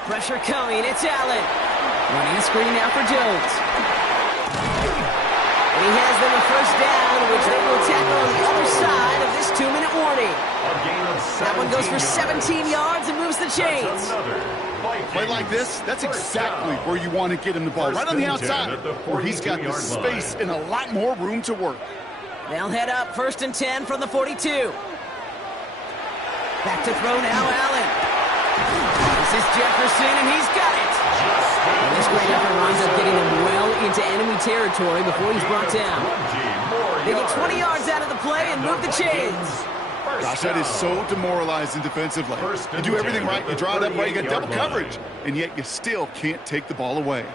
Pressure coming. It's Allen. Running a screen now for Jones. And he has them a first down, which they will tackle on the other side of this 2-minute warning. That one goes for 17 yards and moves the chains. Play like this, that's exactly where you want to get him the ball. Right on the outside, where he's got the space and a lot more room to work. They'll head up 1st and 10 from the 42. Back to throw now, Allen. This is Jefferson, and he's got it. And this great effort winds up getting them well into enemy territory before he's brought down. They get 20 yards out of the play and move the chains. Gosh, that is so demoralizing defensively. You do everything right, you draw it up right, you get double coverage, and yet you still can't take the ball away.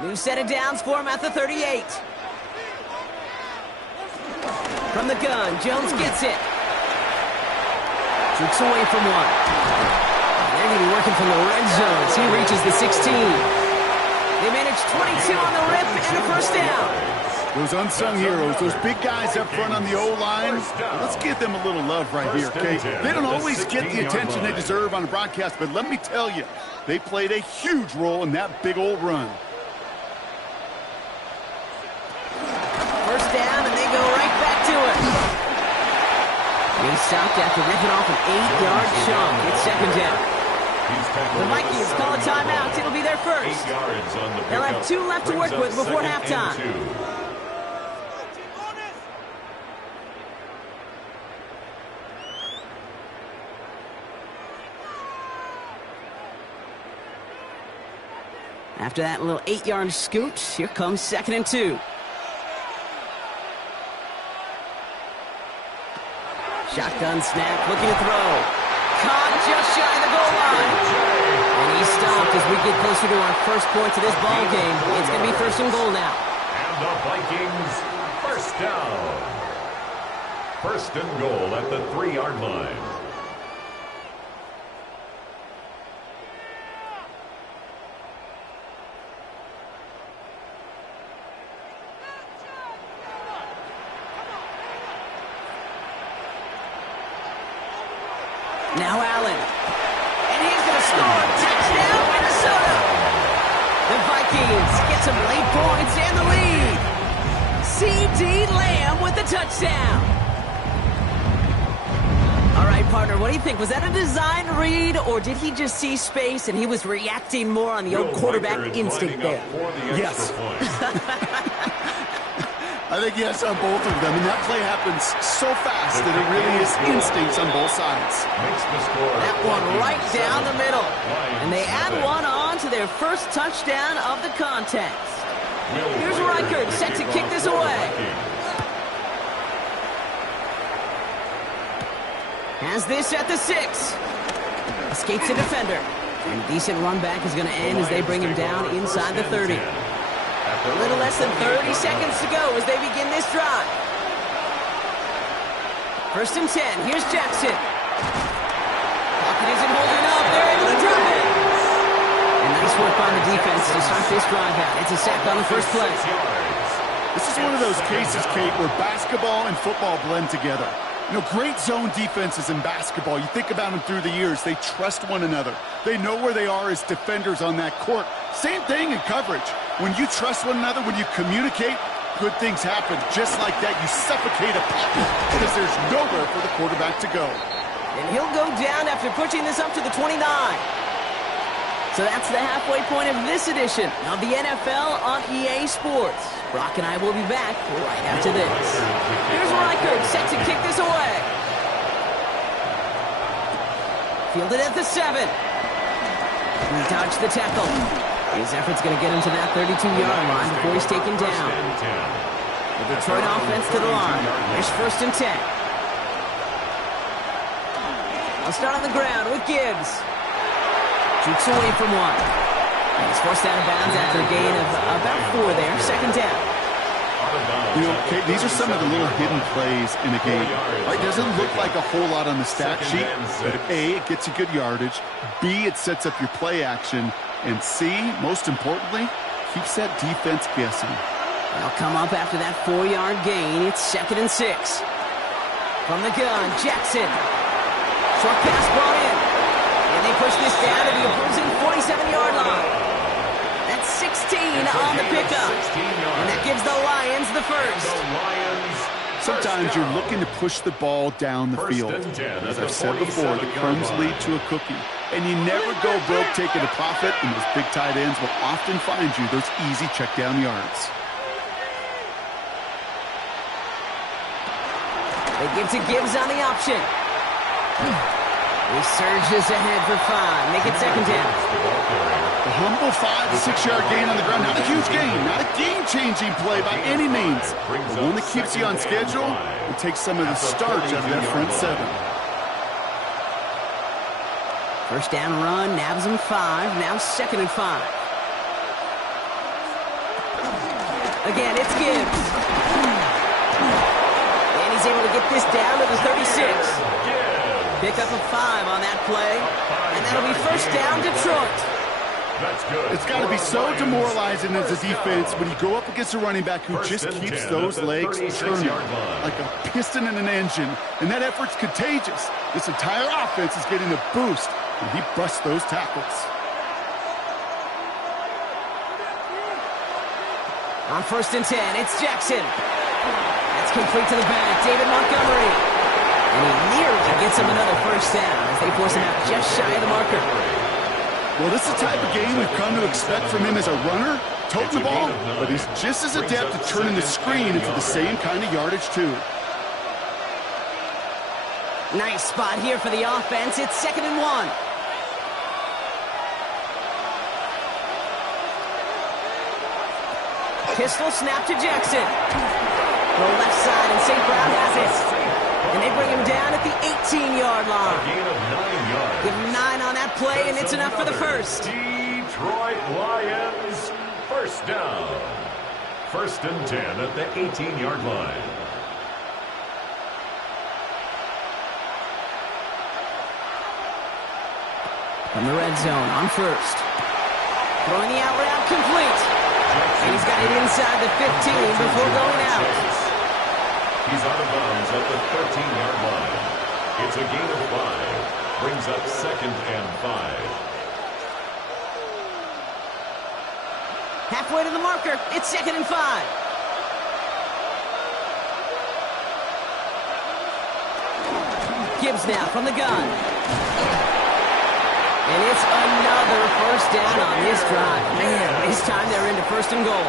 New set of downs for him at the 38. From the gun, Jones gets it. Tricks away from one. They're going to be working from the red zone as he reaches the 16. They manage 22 on the rip and a first down. Those unsung heroes, those big guys up front on the O-line, let's give them a little love right here, okay? They don't always get the attention they deserve on a broadcast, but let me tell you, they played a huge role in that big old run. First down, and they go right back to it. He stopped after ripping off an 8-yard chunk. It's 2nd down. The Vikings call a timeout. It'll be their first. They'll have 2 left to work with before halftime. After that little 8-yard scoot, here comes 2nd and 2. Shotgun snap, looking to throw. Caught just shy of the goal line. And he stopped as we get closer to our first point to this ball game. It's going to be 1st and goal now. And the Vikings, first down. 1st and goal at the 3-yard line. Now Allen. And he's going to score. Touchdown, Minnesota. The Vikings get some late points and the lead. C.D. Lamb with the touchdown. All right, partner, what do you think? Was that a design read, or did he just see space and he was reacting more on the old quarterback instinct there? Yes. I think yes on both of them, and that play happens so fast that it really is instincts on both sides. That one right down the middle. And they add one on to their first touchdown of the contest. Here's Reichert set to kick this away. Has this at the 6. Escapes the defender. And a decent run back is going to end as they bring him down inside the 30. A little less than 30 seconds to go as they begin this drive. 1st and 10. Here's Jackson. Pocket isn't holding up. They're able to drop it. And nice work by the defense to start this drive out. It's a sack on the first play. This is one of those cases, Kate, where basketball and football blend together. You know, great zone defenses in basketball. You think about them through the years. They trust one another. They know where they are as defenders on that court. Same thing in coverage. When you trust one another, when you communicate, good things happen. Just like that, you suffocate a pocket because there's nowhere for the quarterback to go. And he'll go down after pushing this up to the 29. So that's the halfway point of this edition of the NFL on EA Sports. Brock and I will be back right after this. Here's Reichard set to kick this away. Fielded at the 7. He dodged the tackle. His effort's going to get him to that 32-yard line before he's taken down. The Detroit offense to the line. Here's 1st and 10. I'll start on the ground with Gibbs. Shoots away from one. And he's forced out of bounds after a gain of about 4 there. 2nd down. You know, Kate, these are some of the little hidden plays in a game. Right? Doesn't look like a whole lot on the stat sheet, but A, it gets you good yardage. B, it sets up your play action. And C, most importantly, keeps that defense guessing. They'll come up after that 4-yard gain. It's 2nd and 6. From the gun, Jackson. Short pass brought in. And they push this down to the opposing 47-yard line. That's 16 on the pickup. And that gives the Lions the first. Sometimes you're looking to push the ball down the field. As I've said before, the crumbs lead to a cookie. And you never go broke taking a profit, and those big tight ends will often find you those easy check-down yards. They give to Gibbs on the option. He surges ahead for 5. Make it 2nd down. The humble 5 to 6 yard gain on the ground. Not a huge gain, not a game-changing play by any means. The one that keeps you on schedule and takes some of the starch out of that front 7. 1st down run, nabs him 5. Now 2nd and 5. Again, it's Gibbs. And he's able to get this down to the 36. Pick up a 5 on that play. And that'll be 1st down, Detroit. It's got to be so demoralizing as a defense when you go up against a running back who just keeps those legs turning like a piston in an engine. And that effort's contagious. This entire offense is getting a boost, and he busts those tackles. On 1st and 10, it's Jackson. That's complete to the back, David Montgomery. And he nearly gets him another 1st down as they force him out just shy of the marker. Well, this is the type of game we've come to expect from him as a runner, toting the ball, but he's just as adept at turning the screen into the same kind of yardage, too. Nice spot here for the offense. It's 2nd and 1. Pistol snap to Jackson. The left side, and St. Brown has it. And they bring him down at the 18-yard line. A gain of 9 yards. Give him 9 on that play, and it's enough for the first. Detroit Lions, 1st down. 1st and 10 at the 18-yard line. From the red zone on 1st. Throwing the out route complete. And he's got it inside the 15 before going out. He's out of bounds at the 13-yard line. It's a gain of 5. Brings up 2nd and 5. Halfway to the marker. It's 2nd and 5. Gibbs now from the gun. And it's another 1st down on this drive. Man, this time they're into 1st and goal.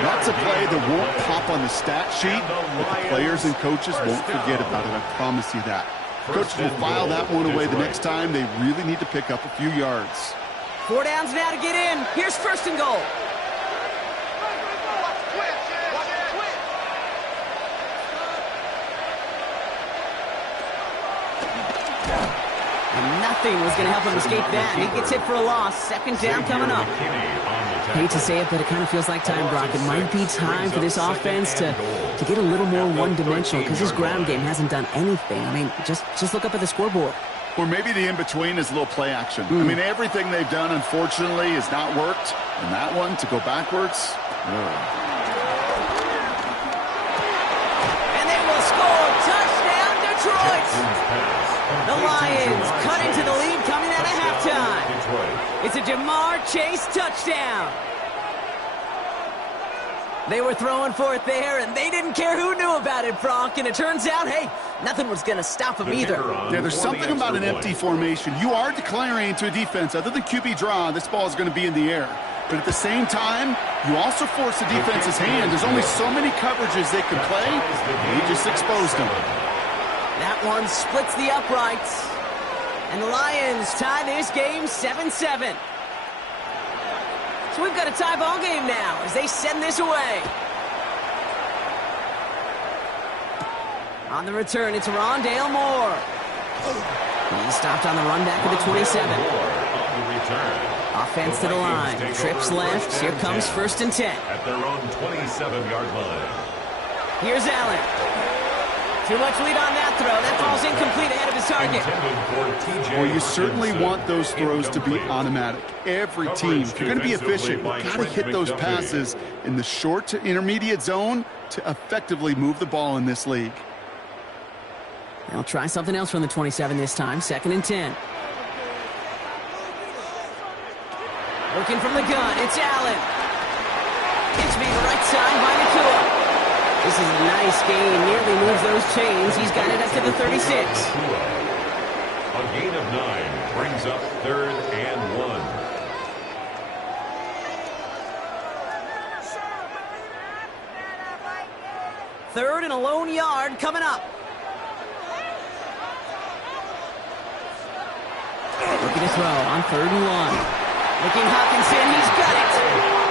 That's a play that won't pop on the stat sheet, but the players and coaches won't forget about it. I promise you that. Coaches will file that one away the next time. They really need to pick up a few yards. 4 downs now to get in. Here's 1st and goal. And nothing was going to help him escape that. He gets hit for a loss. Second down coming up. I hate to say it, but it kind of feels like time, Brock. It might be time for this offense to get a little more one-dimensional because his ground game hasn't done anything. I mean, just look up at the scoreboard. Or maybe the in-between is a little play action. I mean, everything they've done, unfortunately, has not worked. And that one, to go backwards, And they will score. Touchdown, Detroit. The Lions cut into the lead coming out of halftime. It's a Jamar Chase touchdown. They were throwing for it there, and they didn't care who knew about it, Brock. And it turns out, hey, nothing was going to stop them either. Yeah, there's something about an empty formation. You are declaring to a defense, other than QB draw, this ball is going to be in the air. But at the same time, you also force the defense's hand. There's only so many coverages they can play, and you just exposed them. That one splits the uprights. And the Lions tie this game 7-7. So we've got a tie ball game now as they send this away. On the return, it's Rondale Moore. He's stopped on the run back of the 27. Offense to the line. Trips left. Here comes 1st and 10. At their own 27-yard line. Here's Allen. Too much lead on that throw. That ball's incomplete ahead of his target. Well, you certainly want those throws to be automatic. Every team, if you're going to be efficient, you've got to hit those passes in the short to intermediate zone to effectively move the ball in this league. They'll try something else from the 27 this time. 2nd and 10. Looking from the gun, it's Allen. It's made the right side by Nakua. This is a nice game. Nearly moves those chains. He's got it up to the 36. A gain of 9 brings up 3rd and 1. Third and a lone yard coming up. Looking to throw on 3rd and 1. Looking Hawkinson, he's got it.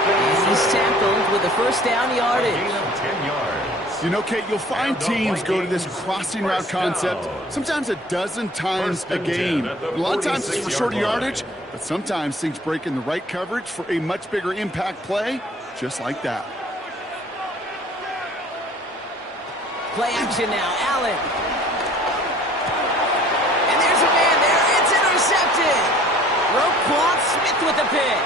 And he's tackled with the first down yardage. 10 yards. You know, Kate, you'll find teams go to this crossing route concept sometimes a dozen times a game. A lot of times it's for shorter yardage, but sometimes things break in the right coverage for a much bigger impact play, just like that. Play action now, Allen. And there's a man there. It's intercepted. Roquan Smith with the pick.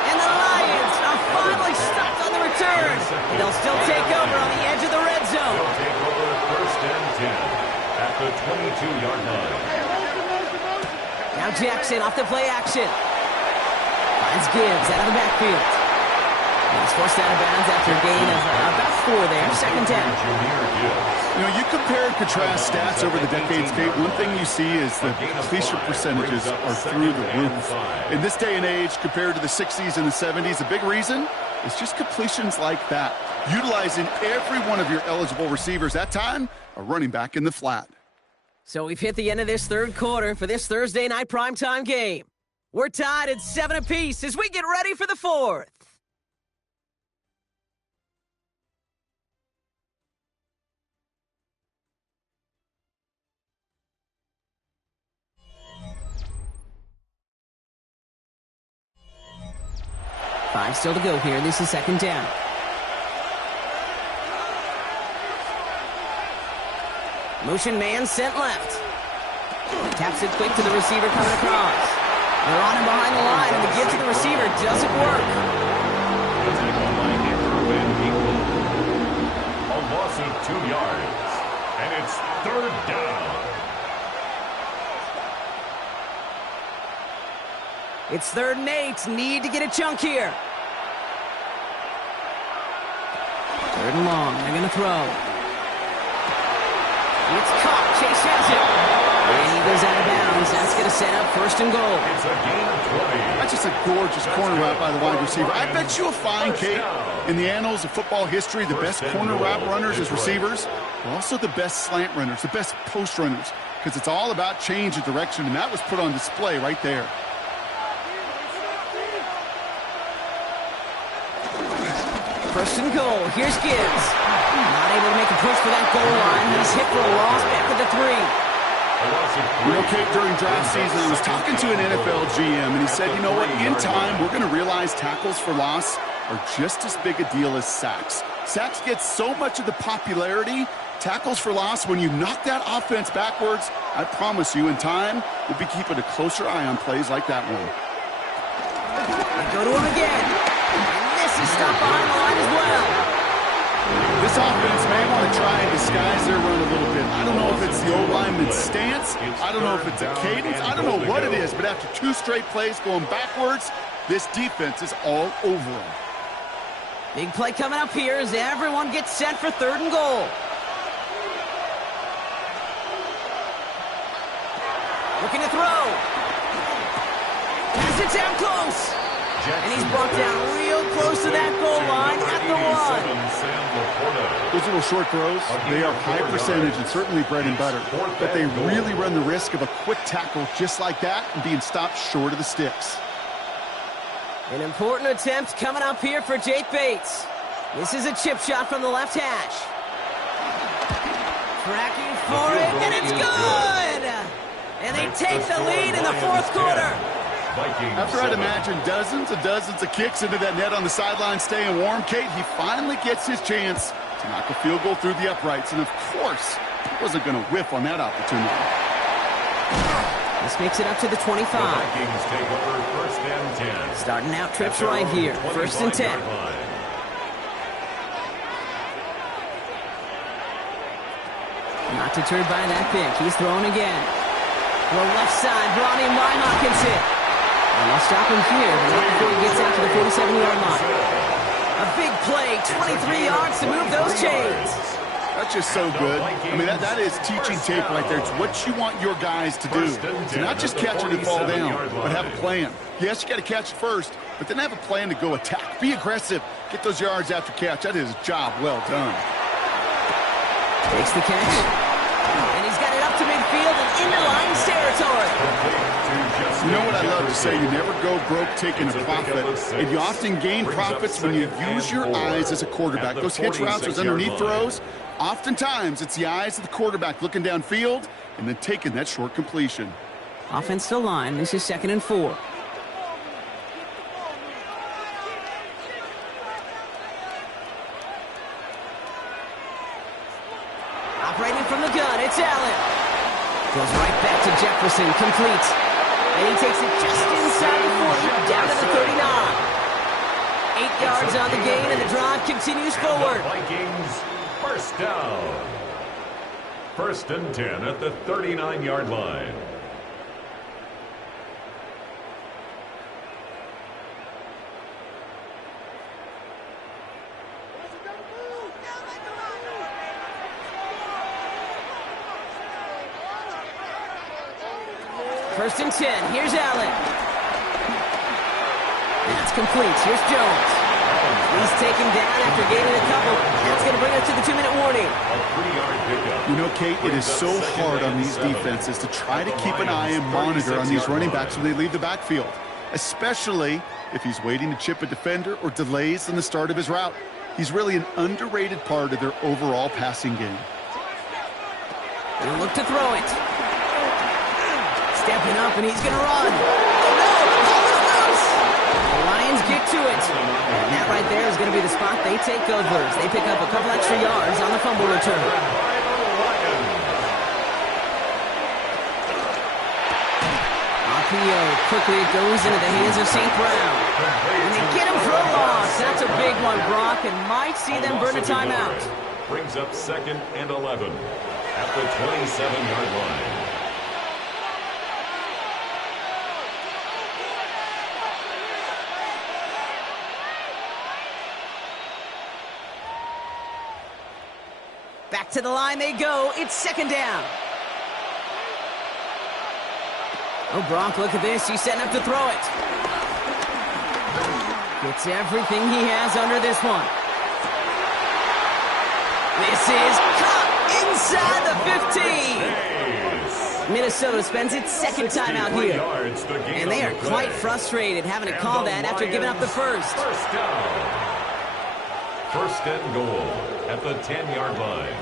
And the Lions are finally stopped on the return. And they'll still take over on the edge of the red zone. They'll take over 1st and 10 at the 22-yard line. Now Jackson off the play action. Finds Gibbs out of the backfield. And he's forced out of bounds after a gain of about 4 there. 2nd down. You know, you compare and contrast stats over the decades, Kate. One thing you see is the completion percentages are through the roof. In this day and age, compared to the 60s and the 70s, a big reason is just completions like that. Utilizing every one of your eligible receivers. That time, a running back in the flat. So we've hit the end of this 3rd quarter for this Thursday night primetime game. We're tied at 7 apiece as we get ready for the 4th. Five still to go here. This is 2nd down. Motion man sent left. Taps it quick to the receiver coming across. They're on him behind the line, and the give to the receiver doesn't work. A loss of 2 yards, and it's 3rd down. It's 3rd and 8. Need to get a chunk here. 3rd and long. They're going to throw. It's caught. Chase has it. And he goes out of bounds. That's going to set up 1st and goal. It's a gain of 20. That's just a gorgeous corner route by the wide receiver. I bet you'll find, Kate, in the annals of football history, the best corner route runners as receivers are also the best slant runners, the best post runners, because it's all about change of direction, and that was put on display right there. 1st and goal. Here's Gibbs. Not able to make a push for that goal line. He's hit for a loss back at the 3. You know, Kate, during draft season, I was talking to an NFL GM, and he said, you know what, in time, we're going to realize tackles for loss are just as big a deal as sacks. Sacks get so much of the popularity. Tackles for loss, when you knock that offense backwards, I promise you, in time, we'll be keeping a closer eye on plays like that one. They go to him again. And this is stopped behind the line as well. This offense may want to try and disguise their run a little bit. I don't know if it's the O-lineman's stance. I don't know if it's a cadence. I don't know what it is, but after 2 straight plays going backwards, this defense is all over them. Big play coming up here as everyone gets set for 3rd and goal. Looking to throw. Pass it down close. And he's brought down real close to that goal line at the 1. Those little short throws, they are high percentage and certainly bread and butter. But they really run the risk of a quick tackle just like that and being stopped short of the sticks. An important attempt coming up here for Jake Bates. This is a chip shot from the left hash. Tracking for it, and it's good! And they take the lead in the 4th quarter. After I'd imagine dozens of kicks into that net on the sideline staying warm, Kate, he finally gets his chance to knock a field goal through the uprights. And, of course, he wasn't going to whiff on that opportunity. This makes it up to the 25. Vikings take over 1st and 10. Starting out trips right here. 1st and 10. Not deterred by that pick. He's throwing again. The left side, Ronnie Myhock gets it. And they'll stop him here right before he gets out to the 47-yard line. A big play, 23 yards to move those chains. That's just so good. I mean, that is teaching tape right there. It's what you want your guys to do. To not just catch it and fall down, but have a plan. Yes, you got to catch it first, but then have a plan to go attack. Be aggressive. Get those yards after catch. That is a job well done. Takes the catch. And he's got it up to midfield and into Lions territory. You know what I love to say? You never go broke taking a profit. And you often gain profits when you use your eyes as a quarterback. Those hitch routes, those underneath throws, oftentimes it's the eyes of the quarterback looking downfield and then taking that short completion. Offensive line, this is 2nd and 4. Operating from the gun, it's Allen. Goes right back to Jefferson, complete. And he takes it just inside the 40, down to the 39. 8 yards on the gain, and the drive continues forward. Vikings, 1st down. 1st and 10 at the 39-yard line. First and 10. Here's Allen. That's complete. Here's Jones. He's taken down after gaining a couple. That's going to bring us to the 2-minute warning. A 3-yard pickup. You know, Kate, it is so hard on these defenses to try to keep an eye and monitor on these running backs when they leave the backfield, especially if he's waiting to chip a defender or delays in the start of his route. He's really an underrated part of their overall passing game. He'll look to throw it. Stepping up, and he's going to run. Oh, no! The Lions get to it. And that right there is going to be the spot they take over as they pick up a couple extra yards on the fumble return. RPO. Quickly it goes into the hands of St. Brown. And they get him for a loss. That's a big one, Brock, and might see them burn a timeout. Brings up 2nd and 11 at the 27-yard line. Back to the line they go. It's 2nd down. Oh, Brock, look at this. He's setting up to throw it. Gets everything he has under this one. This is caught inside the 15. Minnesota spends its 2nd time out here. And they are quite frustrated having to call that after giving up the first. 1st down. 1st and goal at the 10-yard line.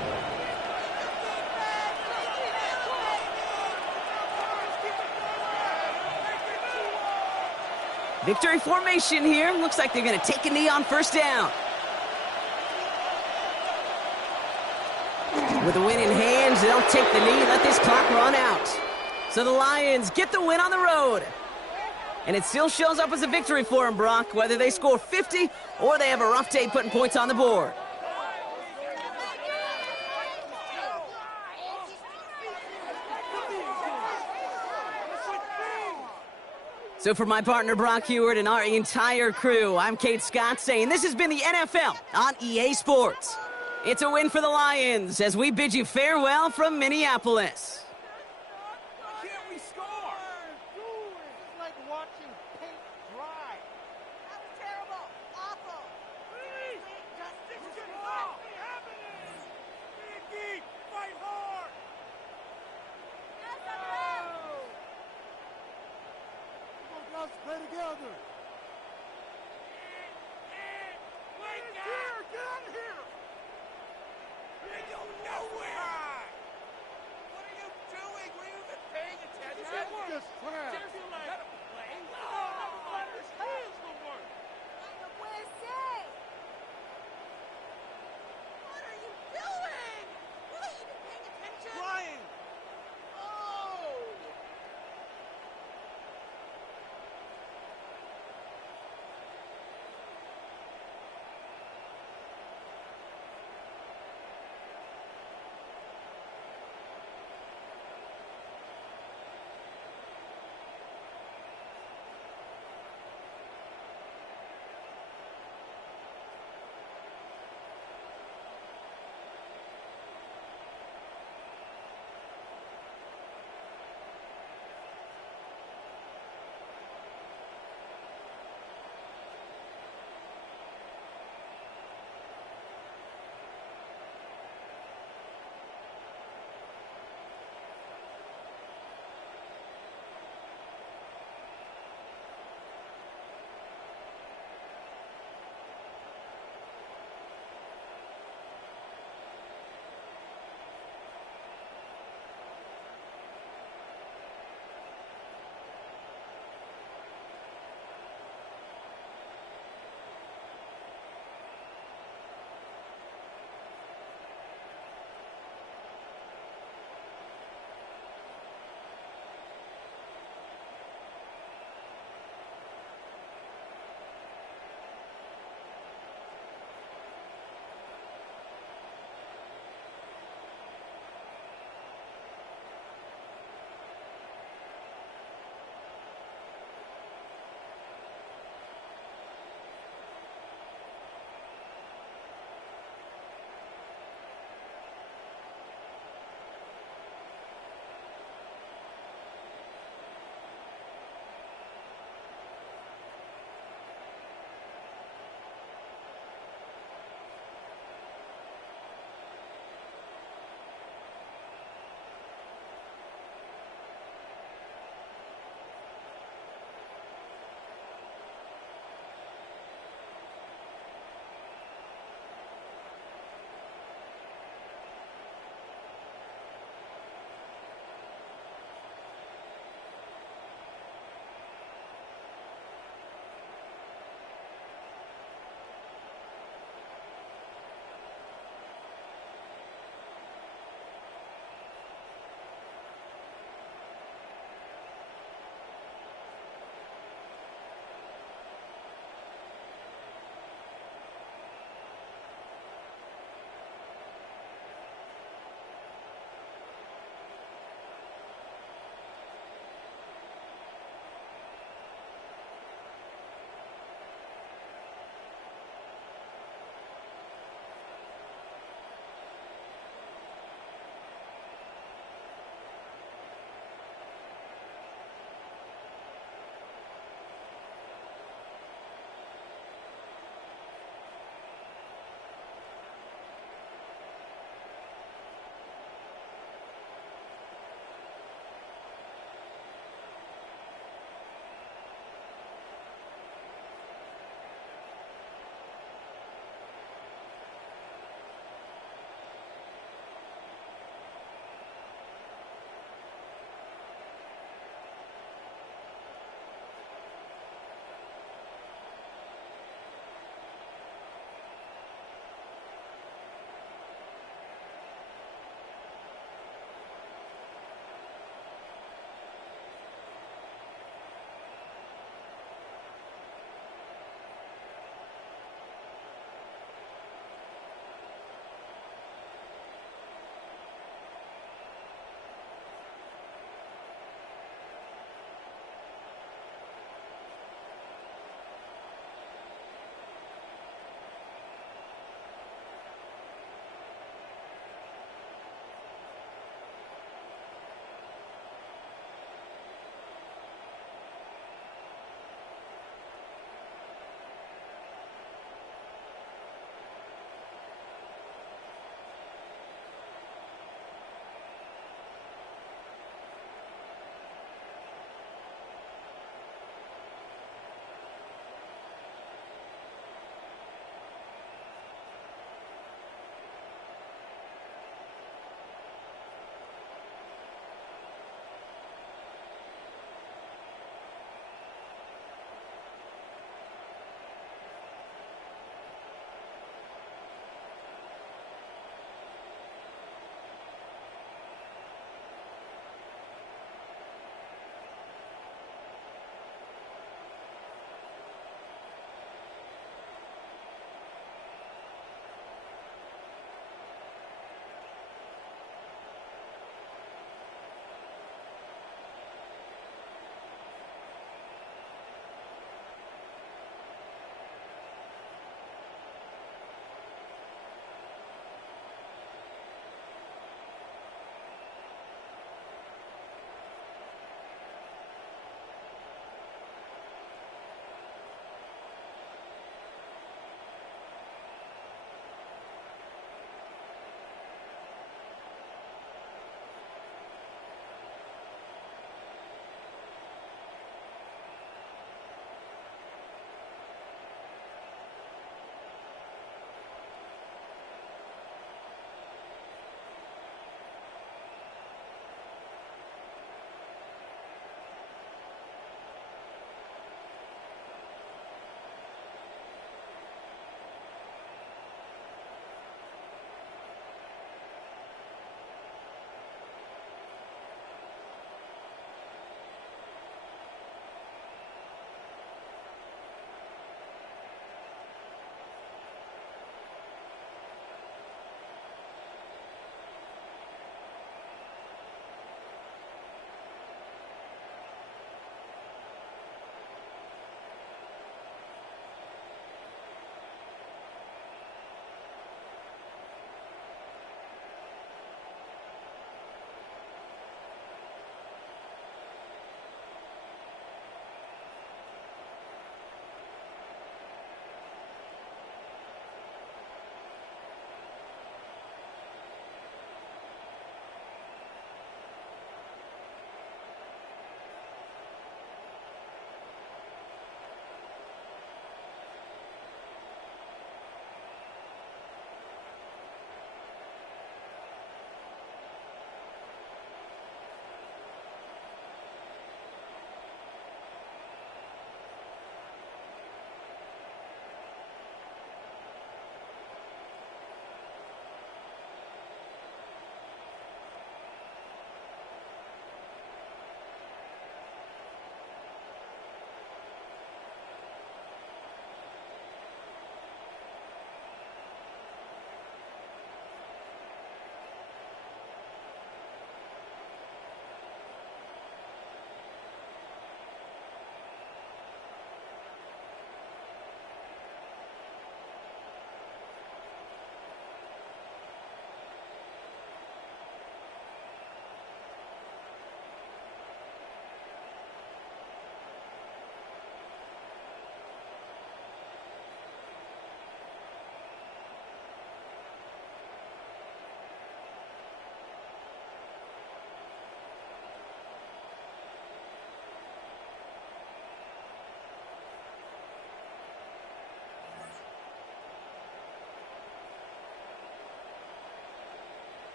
Victory formation here. Looks like they're going to take a knee on first down. With the win in hand, they'll take the knee, let this clock run out. So the Lions get the win on the road. And it still shows up as a victory for them, Brock, whether they score 50 or they have a rough day putting points on the board. So for my partner, Brock Huard, and our entire crew, I'm Kate Scott saying this has been the NFL on EA Sports. It's a win for the Lions as we bid you farewell from Minneapolis. Can't we score? It's like watching paint dry. That was terrible. Awful. Please. Just get off. What's happening? Mickey, fight hard. Come on, guys, play together.